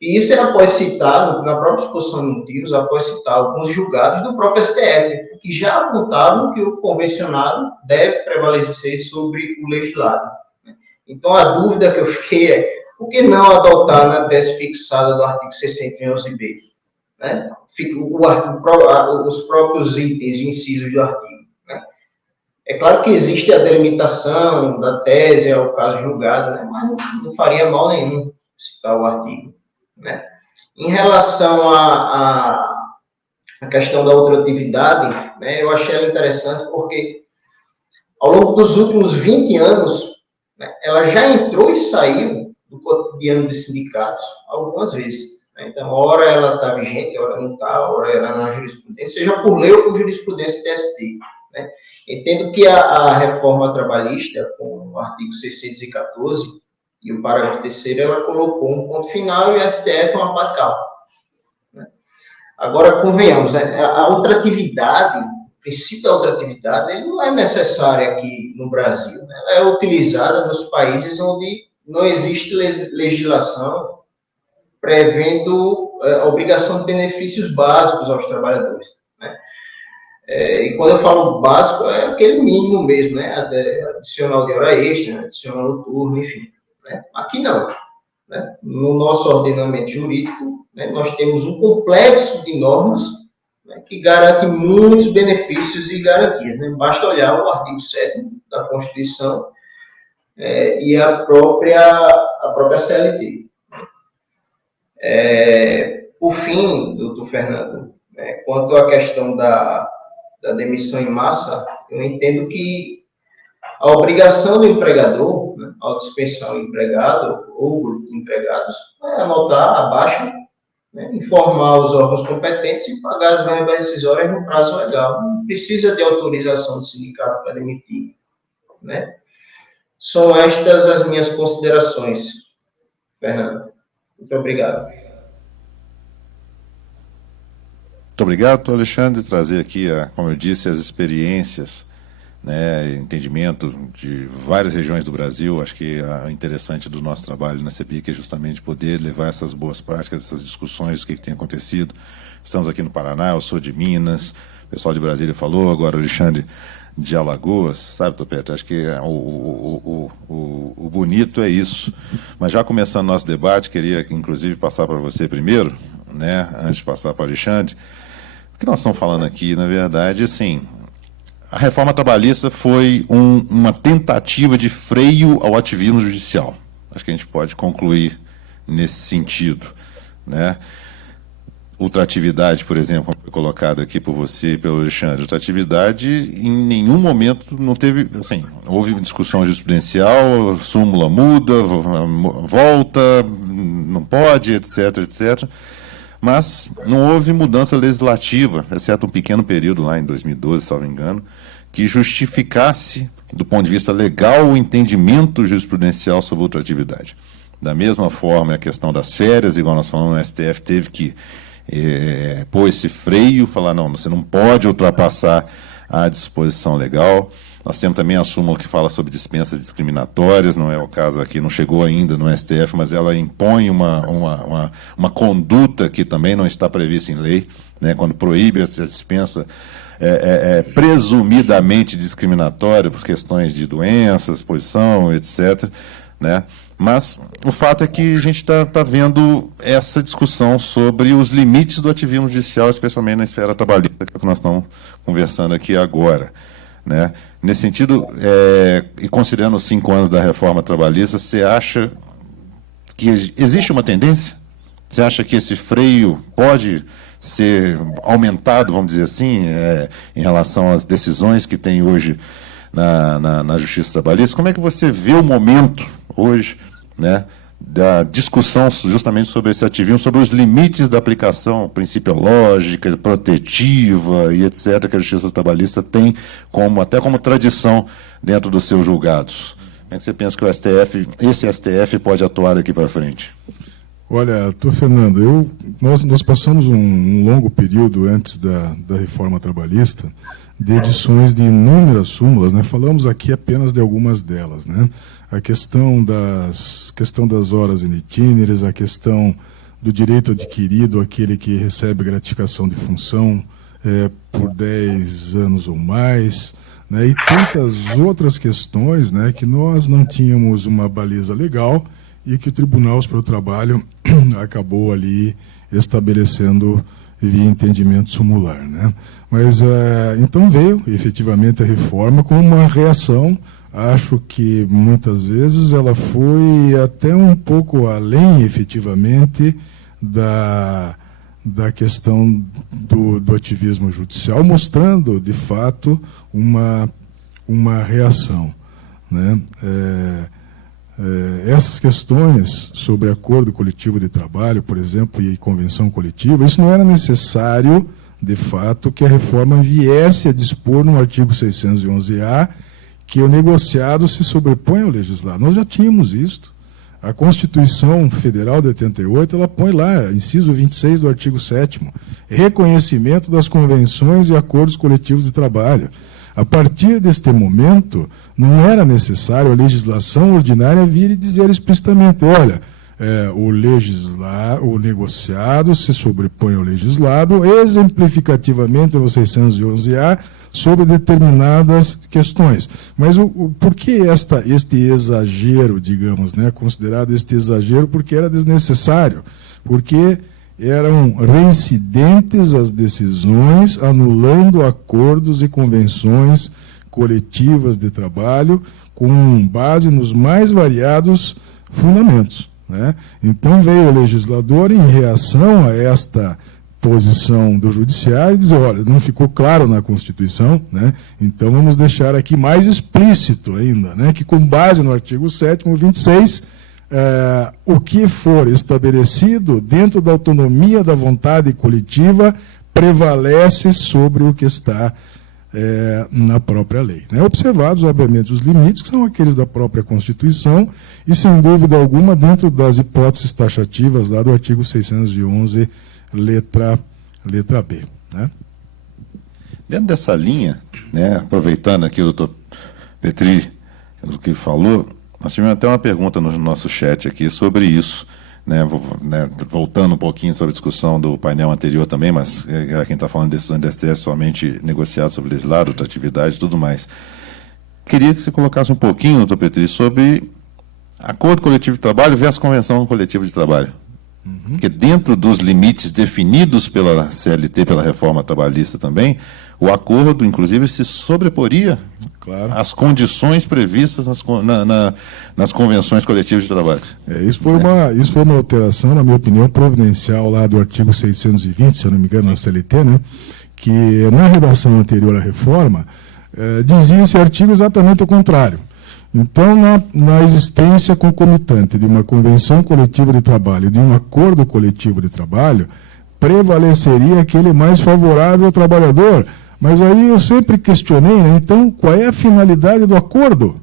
E isso é após citar, na própria exposição de motivos, após citar alguns julgados do próprio STF, que já apontavam que o convencionado deve prevalecer sobre o legislado. Então, a dúvida que eu fiquei é, por que não adotar na tese fixada do artigo 611b? Né? Os próprios itens e incisos do artigo. Né? É claro que existe a delimitação da tese ao caso julgado, né? Mas não faria mal nenhum citar o artigo. Né? Em relação à questão da ultratividade, né, eu achei ela interessante porque, ao longo dos últimos 20 anos, né, ela já entrou e saiu do cotidiano dos sindicatos algumas vezes. Né? Então, ora ela está vigente, ora não está, ora ela na jurisprudência, seja por lei ou por jurisprudência TST. Né? Entendo que a reforma trabalhista, com o artigo 614, e o parágrafo 3º, ela colocou um ponto final e o STF é uma parte calma. Né? Agora, convenhamos, a ultratividade princípio da ultratividade ele não é necessário aqui no Brasil, né? É utilizada nos países onde não existe legislação prevendo a obrigação de benefícios básicos aos trabalhadores, né? E quando eu falo básico, é aquele mínimo mesmo, né? Adicional de hora extra, adicional noturno, enfim, né? Aqui não, né? No nosso ordenamento jurídico, né, nós temos um complexo de normas, né, que garante muitos benefícios e garantias, né? Basta olhar o artigo 7º da Constituição e a própria CLT. Por fim, doutor Fernando, quanto à questão da demissão em massa, eu entendo que a obrigação do empregador, né, ao dispensar o empregado ou grupo de empregados, é anotar abaixo, né, informar os órgãos competentes e pagar as verbas rescisórias no prazo legal. Não precisa de autorização do sindicato para demitir, né? São estas as minhas considerações, Fernando. Muito obrigado. Muito obrigado, Alexandre, trazer aqui, como eu disse, as experiências, né, entendimento de várias regiões do Brasil. Acho que o interessante do nosso trabalho na CEPIC é justamente poder levar essas boas práticas, essas discussões, o que tem acontecido. Estamos aqui no Paraná, eu sou de Minas, o pessoal de Brasília falou, agora o Alexandre de Alagoas, sabe, Topete? Acho que o bonito é isso. Mas já começando nosso debate, queria, inclusive, passar para você primeiro, né, antes de passar para o Alexandre. O que nós estamos falando aqui, na verdade, assim, a reforma trabalhista foi uma tentativa de freio ao ativismo judicial. Acho que a gente pode concluir nesse sentido, né? Ultratividade, por exemplo, como foi colocado aqui por você e pelo Alexandre, ultratividade em nenhum momento não teve, assim, houve discussão jurisprudencial, súmula muda, volta, não pode, etc, etc. Mas não houve mudança legislativa, exceto um pequeno período lá em 2012, se não me engano, que justificasse, do ponto de vista legal, o entendimento jurisprudencial sobre ultratividade. Da mesma forma, a questão das férias, igual nós falamos, o STF teve que pôr esse freio, falar, não, você não pode ultrapassar a disposição legal. Nós temos também a súmula que fala sobre dispensas discriminatórias, não é o caso aqui, não chegou ainda no STF, mas ela impõe uma conduta que também não está prevista em lei, né, quando proíbe essa dispensa presumidamente discriminatória por questões de doenças, posição, etc., né? Mas o fato é que a gente está vendo essa discussão sobre os limites do ativismo judicial, especialmente na esfera trabalhista, que é o que nós estamos conversando aqui agora, né? Nesse sentido, e considerando os 5 anos da reforma trabalhista, você acha que existe uma tendência? Você acha que esse freio pode ser aumentado, vamos dizer assim, em relação às decisões que tem hoje na Justiça Trabalhista? Como é que você vê o momento hoje, né, da discussão justamente sobre esse ativismo, sobre os limites da aplicação principiológica, protetiva e etc., que a Justiça Trabalhista tem até como tradição dentro dos seus julgados? Como é que você pensa que esse STF pode atuar daqui para frente? Olha, Fernando, nós passamos um longo período antes da reforma trabalhista de edições de inúmeras súmulas, né? Falamos aqui apenas de algumas delas, né? A questão das horas in itinere, a questão do direito adquirido, aquele que recebe gratificação de função por 10 anos ou mais, né? E tantas outras questões, né, que nós não tínhamos uma baliza legal e que o Tribunal Superior do Trabalho acabou ali estabelecendo via entendimento sumular, né? Mas, então veio, efetivamente, a reforma com uma reação. Acho que, muitas vezes, ela foi até um pouco além, efetivamente, da questão do ativismo judicial, mostrando, de fato, uma reação, né? Essas questões sobre acordo coletivo de trabalho, por exemplo, e convenção coletiva, isso não era necessário, de fato, que a reforma viesse a dispor no artigo 611-A que o negociado se sobrepõe ao legislado. Nós já tínhamos isto. A Constituição Federal de 88, ela põe lá, inciso 26 do artigo 7º, reconhecimento das convenções e acordos coletivos de trabalho. A partir deste momento, não era necessário a legislação ordinária vir e dizer explicitamente, olha, o negociado se sobrepõe ao legislado, exemplificativamente no 611-A, sobre determinadas questões. Mas por que este exagero, digamos, né, considerado este exagero? Porque era desnecessário, porque eram reincidentes as decisões, anulando acordos e convenções coletivas de trabalho, com base nos mais variados fundamentos, né? Então veio o legislador em reação a esta posição do judiciário e dizer, olha, não ficou claro na Constituição, né? Então vamos deixar aqui mais explícito ainda, né? Que com base no artigo 7º, 26, o que for estabelecido dentro da autonomia da vontade coletiva prevalece sobre o que está na própria lei, né? Observados, obviamente, os limites, que são aqueles da própria Constituição, e, sem dúvida alguma, dentro das hipóteses taxativas lá do artigo 611, letra B. Né? Dentro dessa linha, né, aproveitando aqui o doutor Petri, do que falou, nós tivemos até uma pergunta no nosso chat aqui sobre isso, né, voltando um pouquinho sobre a discussão do painel anterior também, mas quem está falando de decisões do STF somente negociado sobre legislado, outra atividade e tudo mais. Queria que você colocasse um pouquinho, doutor Petri, sobre acordo coletivo de trabalho versus convenção coletiva de trabalho. Porque dentro dos limites definidos pela CLT, pela reforma trabalhista também, o acordo, inclusive, se sobreporia às condições previstas nas convenções coletivas de trabalho. Isso foi uma alteração, na minha opinião, providencial lá do artigo 620, se eu não me engano, na CLT, né, que na redação anterior à reforma, dizia esse artigo exatamente o contrário. Então, na existência concomitante de uma convenção coletiva de trabalho e de um acordo coletivo de trabalho, prevaleceria aquele mais favorável ao trabalhador. Mas aí eu sempre questionei, né? Então, qual é a finalidade do acordo?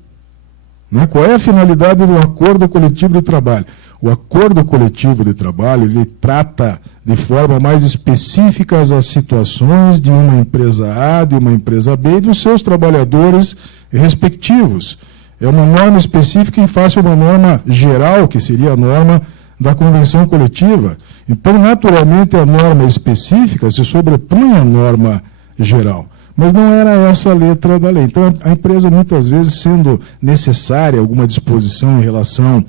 Né? Qual é a finalidade do acordo coletivo de trabalho? O acordo coletivo de trabalho, ele trata de forma mais específica as situações de uma empresa A, de uma empresa B e dos seus trabalhadores respectivos. É uma norma específica em face a uma norma geral, que seria a norma da convenção coletiva. Então, naturalmente, a norma específica se sobrepunha à norma geral. Mas não era essa a letra da lei. Então, a empresa, muitas vezes, sendo necessária alguma disposição em relação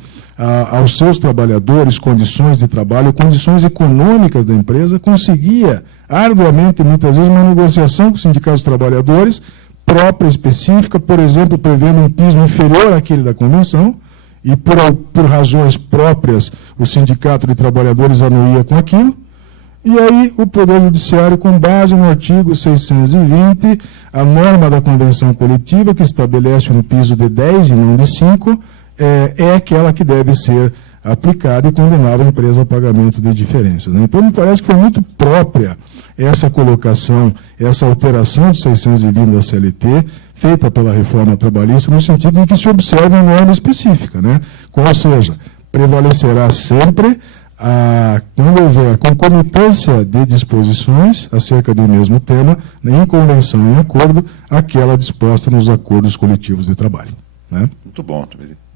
aos seus trabalhadores, condições de trabalho, condições econômicas da empresa, conseguia arduamente, muitas vezes, uma negociação com os sindicatos dos trabalhadores, própria, específica, por exemplo, prevendo um piso inferior àquele da convenção, e por razões próprias o sindicato de trabalhadores anuía com aquilo, e aí o Poder Judiciário, com base no artigo 620, a norma da convenção coletiva, que estabelece um piso de 10 e não de 5, é aquela que deve ser aplicada e condenava a empresa ao pagamento de diferenças, né? Então, me parece que foi muito própria essa colocação, essa alteração do 620 da CLT, feita pela reforma trabalhista, no sentido de que se observe a norma específica, né? Ou seja, prevalecerá sempre, quando houver concomitância de disposições acerca do mesmo tema, em convenção e em acordo, aquela disposta nos acordos coletivos de trabalho, né? Muito bom,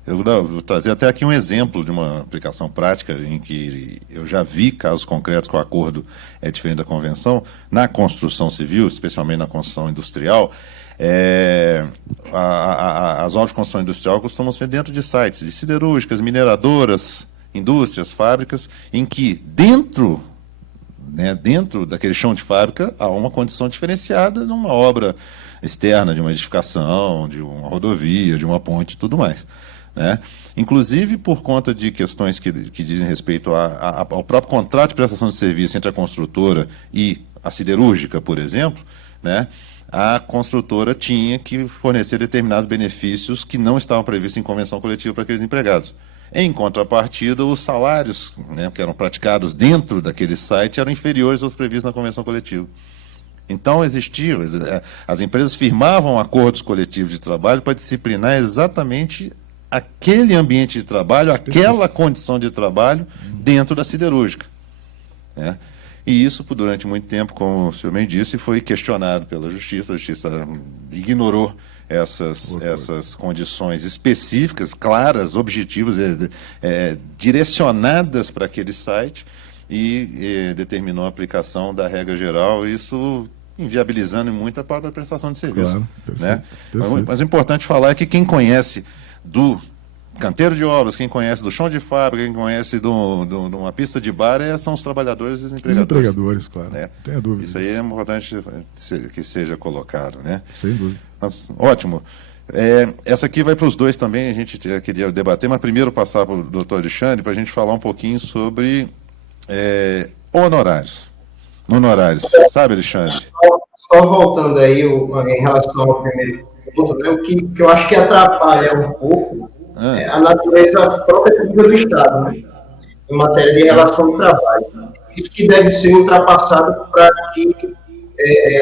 eu vou trazer até aqui um exemplo de uma aplicação prática em que eu já vi casos concretos que o acordo é diferente da convenção. Na construção civil, especialmente na construção industrial, as obras de construção industrial costumam ser dentro de sites de siderúrgicas, mineradoras, indústrias, fábricas, em que dentro daquele chão de fábrica há uma condição diferenciada de uma obra externa, de uma edificação, de uma rodovia, de uma ponte e tudo mais, né? Inclusive por conta de questões que dizem respeito ao próprio contrato de prestação de serviço entre a construtora e a siderúrgica, por exemplo, né? A construtora tinha que fornecer determinados benefícios que não estavam previstos em convenção coletiva para aqueles empregados. Em contrapartida, os salários, né, que eram praticados dentro daquele site eram inferiores aos previstos na convenção coletiva. Então, as empresas firmavam acordos coletivos de trabalho para disciplinar exatamente aquele ambiente de trabalho, aquela condição de trabalho dentro da siderúrgica, né? E isso, durante muito tempo, como o senhor bem disse, foi questionado pela Justiça. A Justiça ignorou essas condições específicas, claras, objetivas, direcionadas para aquele site e determinou a aplicação da regra geral, isso inviabilizando muito a própria prestação de serviço. Claro, perfeito, né? perfeito. Mas o importante falar é que quem conhece do canteiro de obras, quem conhece do chão de fábrica, quem conhece de uma pista de bar, são os trabalhadores e os empregadores. Os empregadores, claro, né? não tenha dúvida. Isso aí é importante que seja colocado, né? Sem dúvida. Mas, ótimo. Essa aqui vai para os dois também, a gente queria debater, mas primeiro passar para o doutor Alexandre, para a gente falar um pouquinho sobre honorários. Honorários, sabe, Alexandre? Só voltando aí em relação ao primeiro ponto, né, o que eu acho que atrapalha um pouco a natureza própria do Estado, né, em matéria de relação do trabalho. Isso que deve ser ultrapassado para que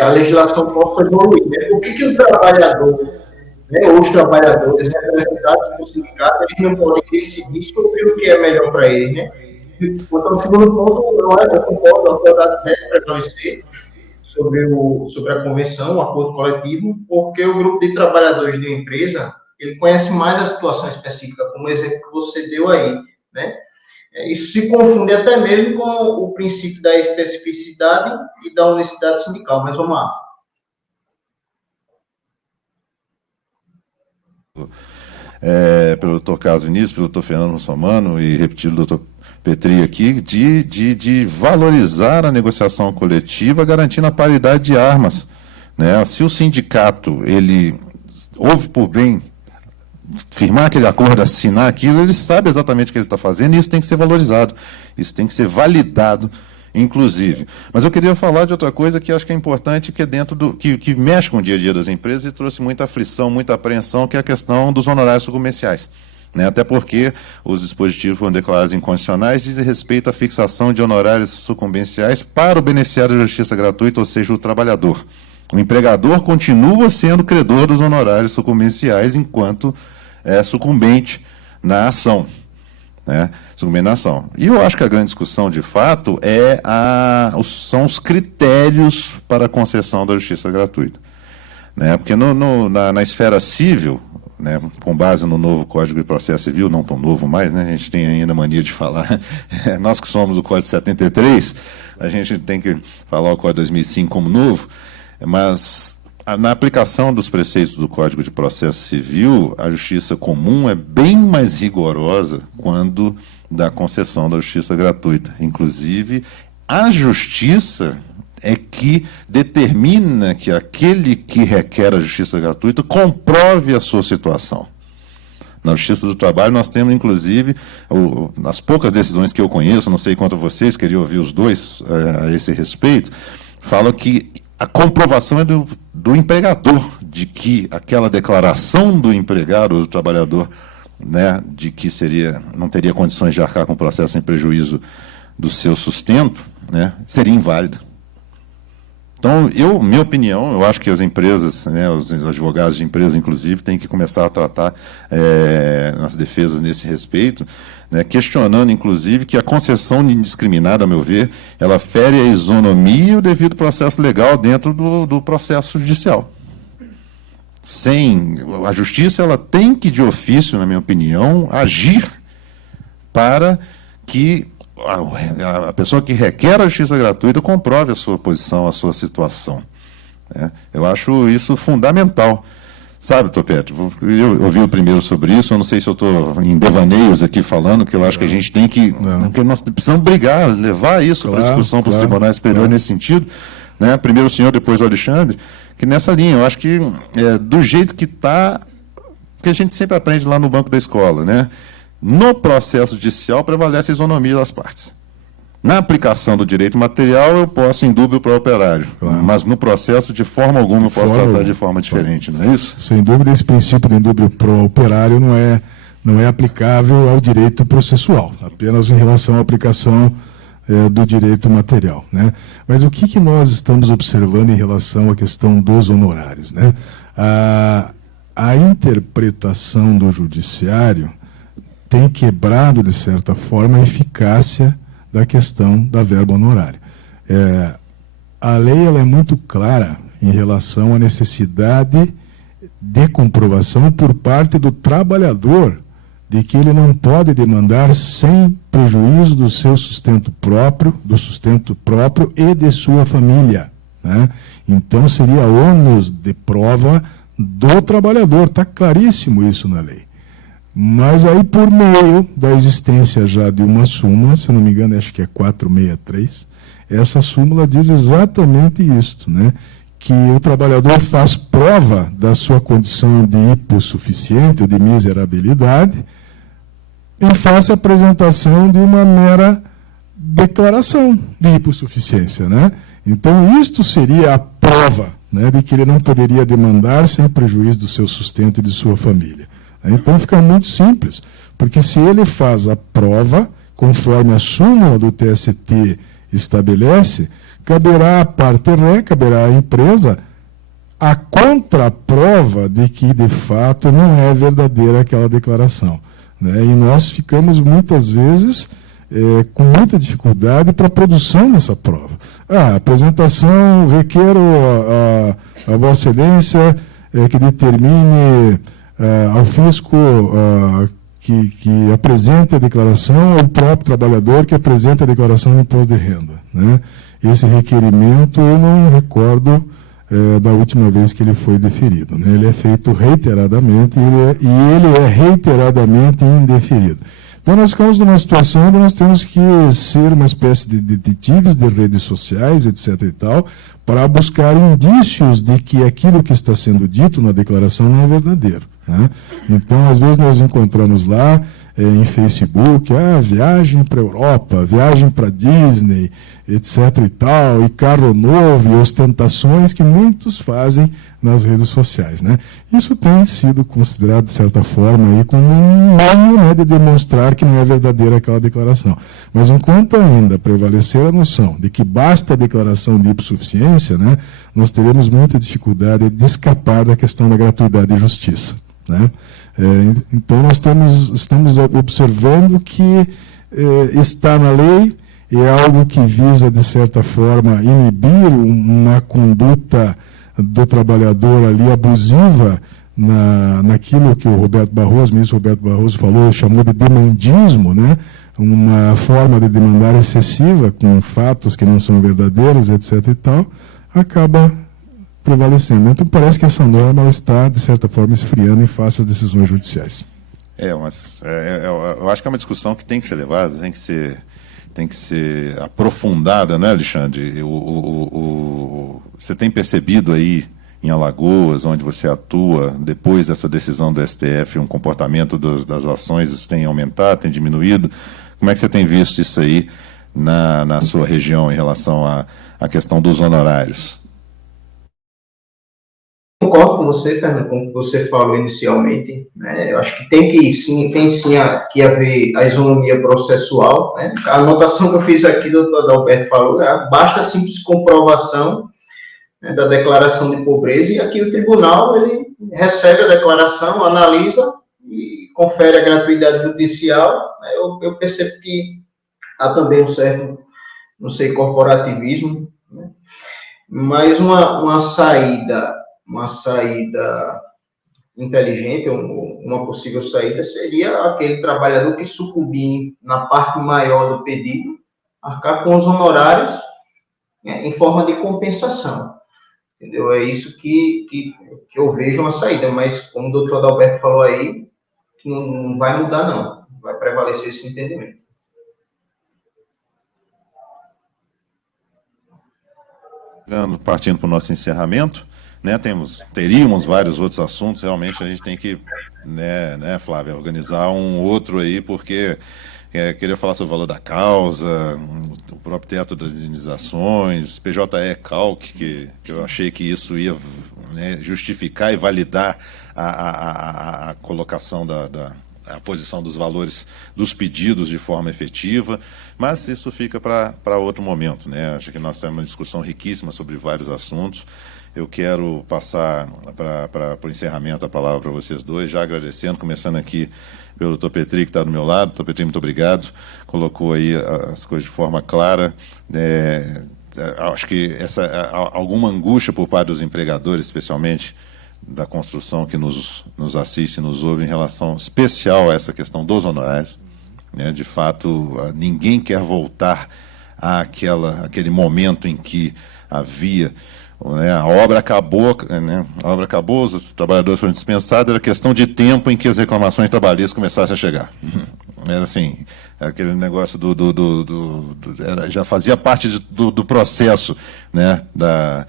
a legislação possa evoluir. Né? O que o trabalhador, né, ou os trabalhadores representados no sindicato, eles não podem decidir sobre o que é melhor para eles, né? Então, o segundo ponto, eu concordo, a autoridade deve prevalecer sobre a convenção, o acordo coletivo, porque o grupo de trabalhadores de uma empresa, ele conhece mais a situação específica, como o exemplo que você deu aí, né? Isso se confunde até mesmo com o princípio da especificidade e da unicidade sindical, mas vamos lá. Pelo doutor Carlos Vinícius, pelo doutor Fernando Russomano e repetido do doutor Petri aqui, de valorizar a negociação coletiva, garantindo a paridade de armas, né? Se o sindicato ele ouve por bem firmar aquele acordo, assinar aquilo, ele sabe exatamente o que ele está fazendo, e isso tem que ser valorizado, isso tem que ser validado, inclusive. Mas eu queria falar de outra coisa que acho que é importante, que é dentro que mexe com o dia a dia das empresas e trouxe muita aflição, muita apreensão, que é a questão dos honorários sucumbenciais. Né? Até porque os dispositivos foram declarados inconstitucionais e dizem respeito à fixação de honorários sucumbenciais para o beneficiário da justiça gratuita, ou seja, o trabalhador. O empregador continua sendo credor dos honorários sucumbenciais enquanto é sucumbente na ação. Né? Sucumbente na ação. E eu acho que a grande discussão, de fato, são os critérios para a concessão da justiça gratuita. Né? Porque na esfera civil, né, com base no novo Código de Processo Civil, não tão novo mais, né, a gente tem ainda mania de falar, nós que somos do Código 73, a gente tem que falar o Código 2005 como novo, mas na aplicação dos preceitos do Código de Processo Civil, a justiça comum é bem mais rigorosa quando da concessão da justiça gratuita. Inclusive, a justiça é que determina que aquele que requer a justiça gratuita comprove a sua situação. Na Justiça do Trabalho nós temos, inclusive, as poucas decisões que eu conheço, não sei quanto a vocês, queria ouvir os dois a esse respeito, falam que a comprovação é do empregador, de que aquela declaração do empregado ou do trabalhador, né, de que não teria condições de arcar com o processo em prejuízo do seu sustento, né, seria inválida. Então, minha opinião, eu acho que as empresas, né, os advogados de empresas, inclusive, têm que começar a tratar nas defesas nesse respeito, né, questionando, inclusive, que a concessão indiscriminada, a meu ver, ela fere a isonomia e o devido processo legal dentro do processo judicial. A justiça ela tem que, de ofício, na minha opinião, agir para que a pessoa que requer a justiça gratuita comprove a sua posição, a sua situação. Né? Eu acho isso fundamental. Sabe, doutor Petro, eu ouvi primeiro sobre isso, eu não sei se eu estou em devaneios aqui falando, que eu acho que a gente tem que... Porque nós precisamos brigar, levar isso para a discussão para os tribunais superiores nesse sentido. Né? Primeiro o senhor, depois o Alexandre, que nessa linha, eu acho que do jeito que está, que a gente sempre aprende lá no banco da escola, né? No processo judicial prevalece a isonomia das partes. Na aplicação do direito material, eu posso indúbio para o operário, mas no processo, de forma alguma, eu posso tratar de forma diferente, não é isso? Sem dúvida, esse princípio do indúbio para o operário não é aplicável ao direito processual, apenas em relação à aplicação do direito material. Né? Mas o que nós estamos observando em relação à questão dos honorários? Né? a interpretação do judiciário tem quebrado, de certa forma, a eficácia da questão da verba honorária. A lei ela é muito clara em relação à necessidade de comprovação por parte do trabalhador de que ele não pode demandar sem prejuízo do seu sustento próprio, e de sua família, né? Então seria ônus de prova do trabalhador, está claríssimo isso na lei. Mas aí, por meio da existência já de uma súmula, se não me engano, acho que é 463, essa súmula diz exatamente isso, né? Que o trabalhador faz prova da sua condição de hipossuficiente ou de miserabilidade em face à apresentação de uma mera declaração de hipossuficiência, né? Então, isto seria a prova, né, de que ele não poderia demandar sem prejuízo do seu sustento e de sua família. Então, fica muito simples, porque se ele faz a prova, conforme a súmula do TST estabelece, caberá à parte ré, caberá à empresa, a contraprova de que, de fato, não é verdadeira aquela declaração, né? E nós ficamos, muitas vezes, com muita dificuldade para a produção dessa prova. A apresentação, requer a Vossa Excelência que determine ao fisco que apresente a declaração, ou o próprio trabalhador que apresente a declaração de imposto de renda, né? Esse requerimento eu não recordo da última vez que ele foi deferido, né? Ele é feito reiteradamente e ele é reiteradamente indeferido. Então, nós ficamos numa situação onde nós temos que ser uma espécie de detetives de redes sociais, etc. e tal, para buscar indícios de que aquilo que está sendo dito na declaração não é verdadeiro, né? Então, às vezes, nós encontramos lá em Facebook, viagem para a Europa, viagem para Disney, etc. e tal, e carro novo, e ostentações que muitos fazem nas redes sociais, né? Isso tem sido considerado, de certa forma, aí, como um meio, né, de demonstrar que não é verdadeira aquela declaração. Mas enquanto ainda prevalecer a noção de que basta a declaração de hipossuficiência, né, nós teremos muita dificuldade de escapar da questão da gratuidade e justiça, né? Então, nós estamos observando que está na lei, é algo que visa, de certa forma, inibir uma conduta do trabalhador ali abusiva naquilo que o ministro Roberto Barroso falou, chamou de demandismo, né? Uma forma de demandar excessiva, com fatos que não são verdadeiros, etc. e tal, acaba prevalecendo. Então, parece que essa norma ela está, de certa forma, esfriando em face às decisões judiciais. Mas eu acho que é uma discussão que tem que ser levada, tem que ser aprofundada, não é, Alexandre? Você tem percebido aí em Alagoas, onde você atua, depois dessa decisão do STF, um comportamento das ações tem aumentado, tem diminuído? Como é que você tem visto isso aí na sua região em relação à questão dos honorários? Concordo com você, Fernando, como você falou inicialmente, né? Eu acho que tem sim que haver a isonomia processual, né? A anotação que eu fiz aqui, o doutor Adalberto falou, basta a simples comprovação, né, da declaração de pobreza, e aqui o tribunal ele recebe a declaração, analisa e confere a gratuidade judicial, né? Eu percebo que há também um certo, não sei, corporativismo, né? Mas uma saída inteligente, uma possível saída seria aquele trabalhador que sucumbir na parte maior do pedido, arcar com os honorários, né, em forma de compensação. Entendeu? É isso que eu vejo uma saída, mas como o doutor Adalberto falou aí, que não vai mudar, não. Vai prevalecer esse entendimento. Partindo para o nosso encerramento, né, teríamos vários outros assuntos, realmente a gente tem que, né, Flávia, organizar um outro aí, porque queria falar sobre o valor da causa, o próprio teto das indenizações, PJE Calc, que eu achei que isso ia, né, justificar e validar a colocação a posição dos valores dos pedidos de forma efetiva, mas isso fica para outro momento, né? Acho que nós temos uma discussão riquíssima sobre vários assuntos. Eu quero passar para o encerramento a palavra para vocês dois, já agradecendo, começando aqui pelo doutor Petri, que está do meu lado. Doutor Petri, muito obrigado. Colocou aí as coisas de forma clara. Acho que alguma angústia por parte dos empregadores, especialmente da construção, que nos assiste, nos ouve, em relação especial a essa questão dos honorários. Né? De fato, ninguém quer voltar àquele momento em que havia... A obra acabou, né? A obra acabou, os trabalhadores foram dispensados, era questão de tempo em que as reclamações trabalhistas começassem a chegar. Era assim, aquele negócio já fazia parte do processo, né? Da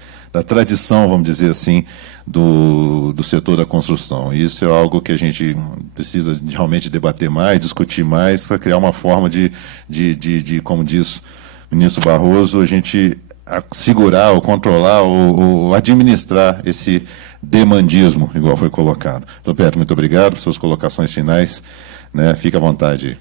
tradição, vamos dizer assim, do setor da construção. E isso é algo que a gente precisa realmente debater mais, discutir mais, para criar uma forma de, como diz o ministro Barroso, a gente segurar, ou controlar, ou administrar esse demandismo, igual foi colocado. Doutor Petri, muito obrigado por suas colocações finais, né? Fique à vontade.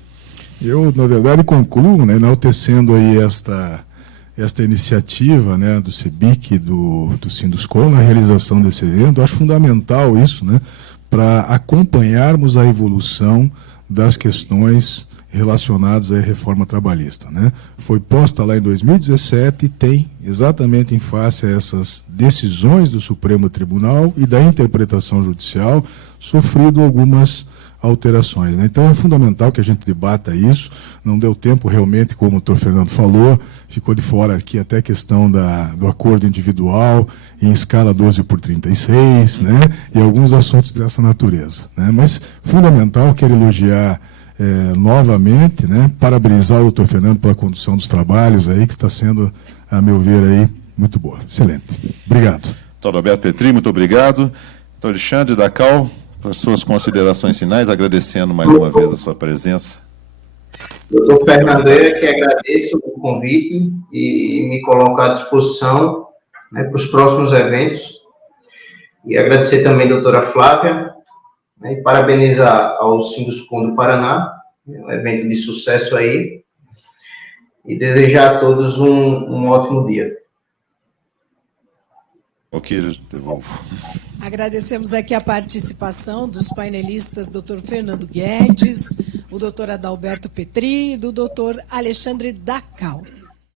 Eu, na verdade, concluo, né, enaltecendo aí esta iniciativa, né, do CEBIC, do Sinduscom, na realização desse evento. Acho fundamental isso, né, para acompanharmos a evolução das questões relacionados à reforma trabalhista, né? Foi posta lá em 2017 e tem, exatamente em face a essas decisões do Supremo Tribunal e da interpretação judicial, sofrido algumas alterações, né? Então é fundamental que a gente debata isso. Não deu tempo realmente, como o doutor Fernando falou, ficou de fora aqui até a questão do acordo individual em escala 12/36, né? E alguns assuntos dessa natureza, né? Mas fundamental, quero elogiar novamente, né, parabenizar o doutor Fernando pela condução dos trabalhos aí, que está sendo, a meu ver, aí, muito boa. Excelente. Obrigado. Doutor Alberto Petri, muito obrigado. Doutor Alexandre da Cal, pelas suas considerações finais, agradecendo mais uma vez a sua presença. Doutor Fernando, eu que agradeço o convite e me coloco à disposição, né, para os próximos eventos. E agradecer também a doutora Flávia, e parabenizar ao Sinduscom do Paraná, um evento de sucesso aí, e desejar a todos um ótimo dia. Ok, devolvo. Agradecemos aqui a participação dos painelistas Dr. Fernando Guedes, o Dr. Adalberto Petri e do Dr. Alexandre da Cal.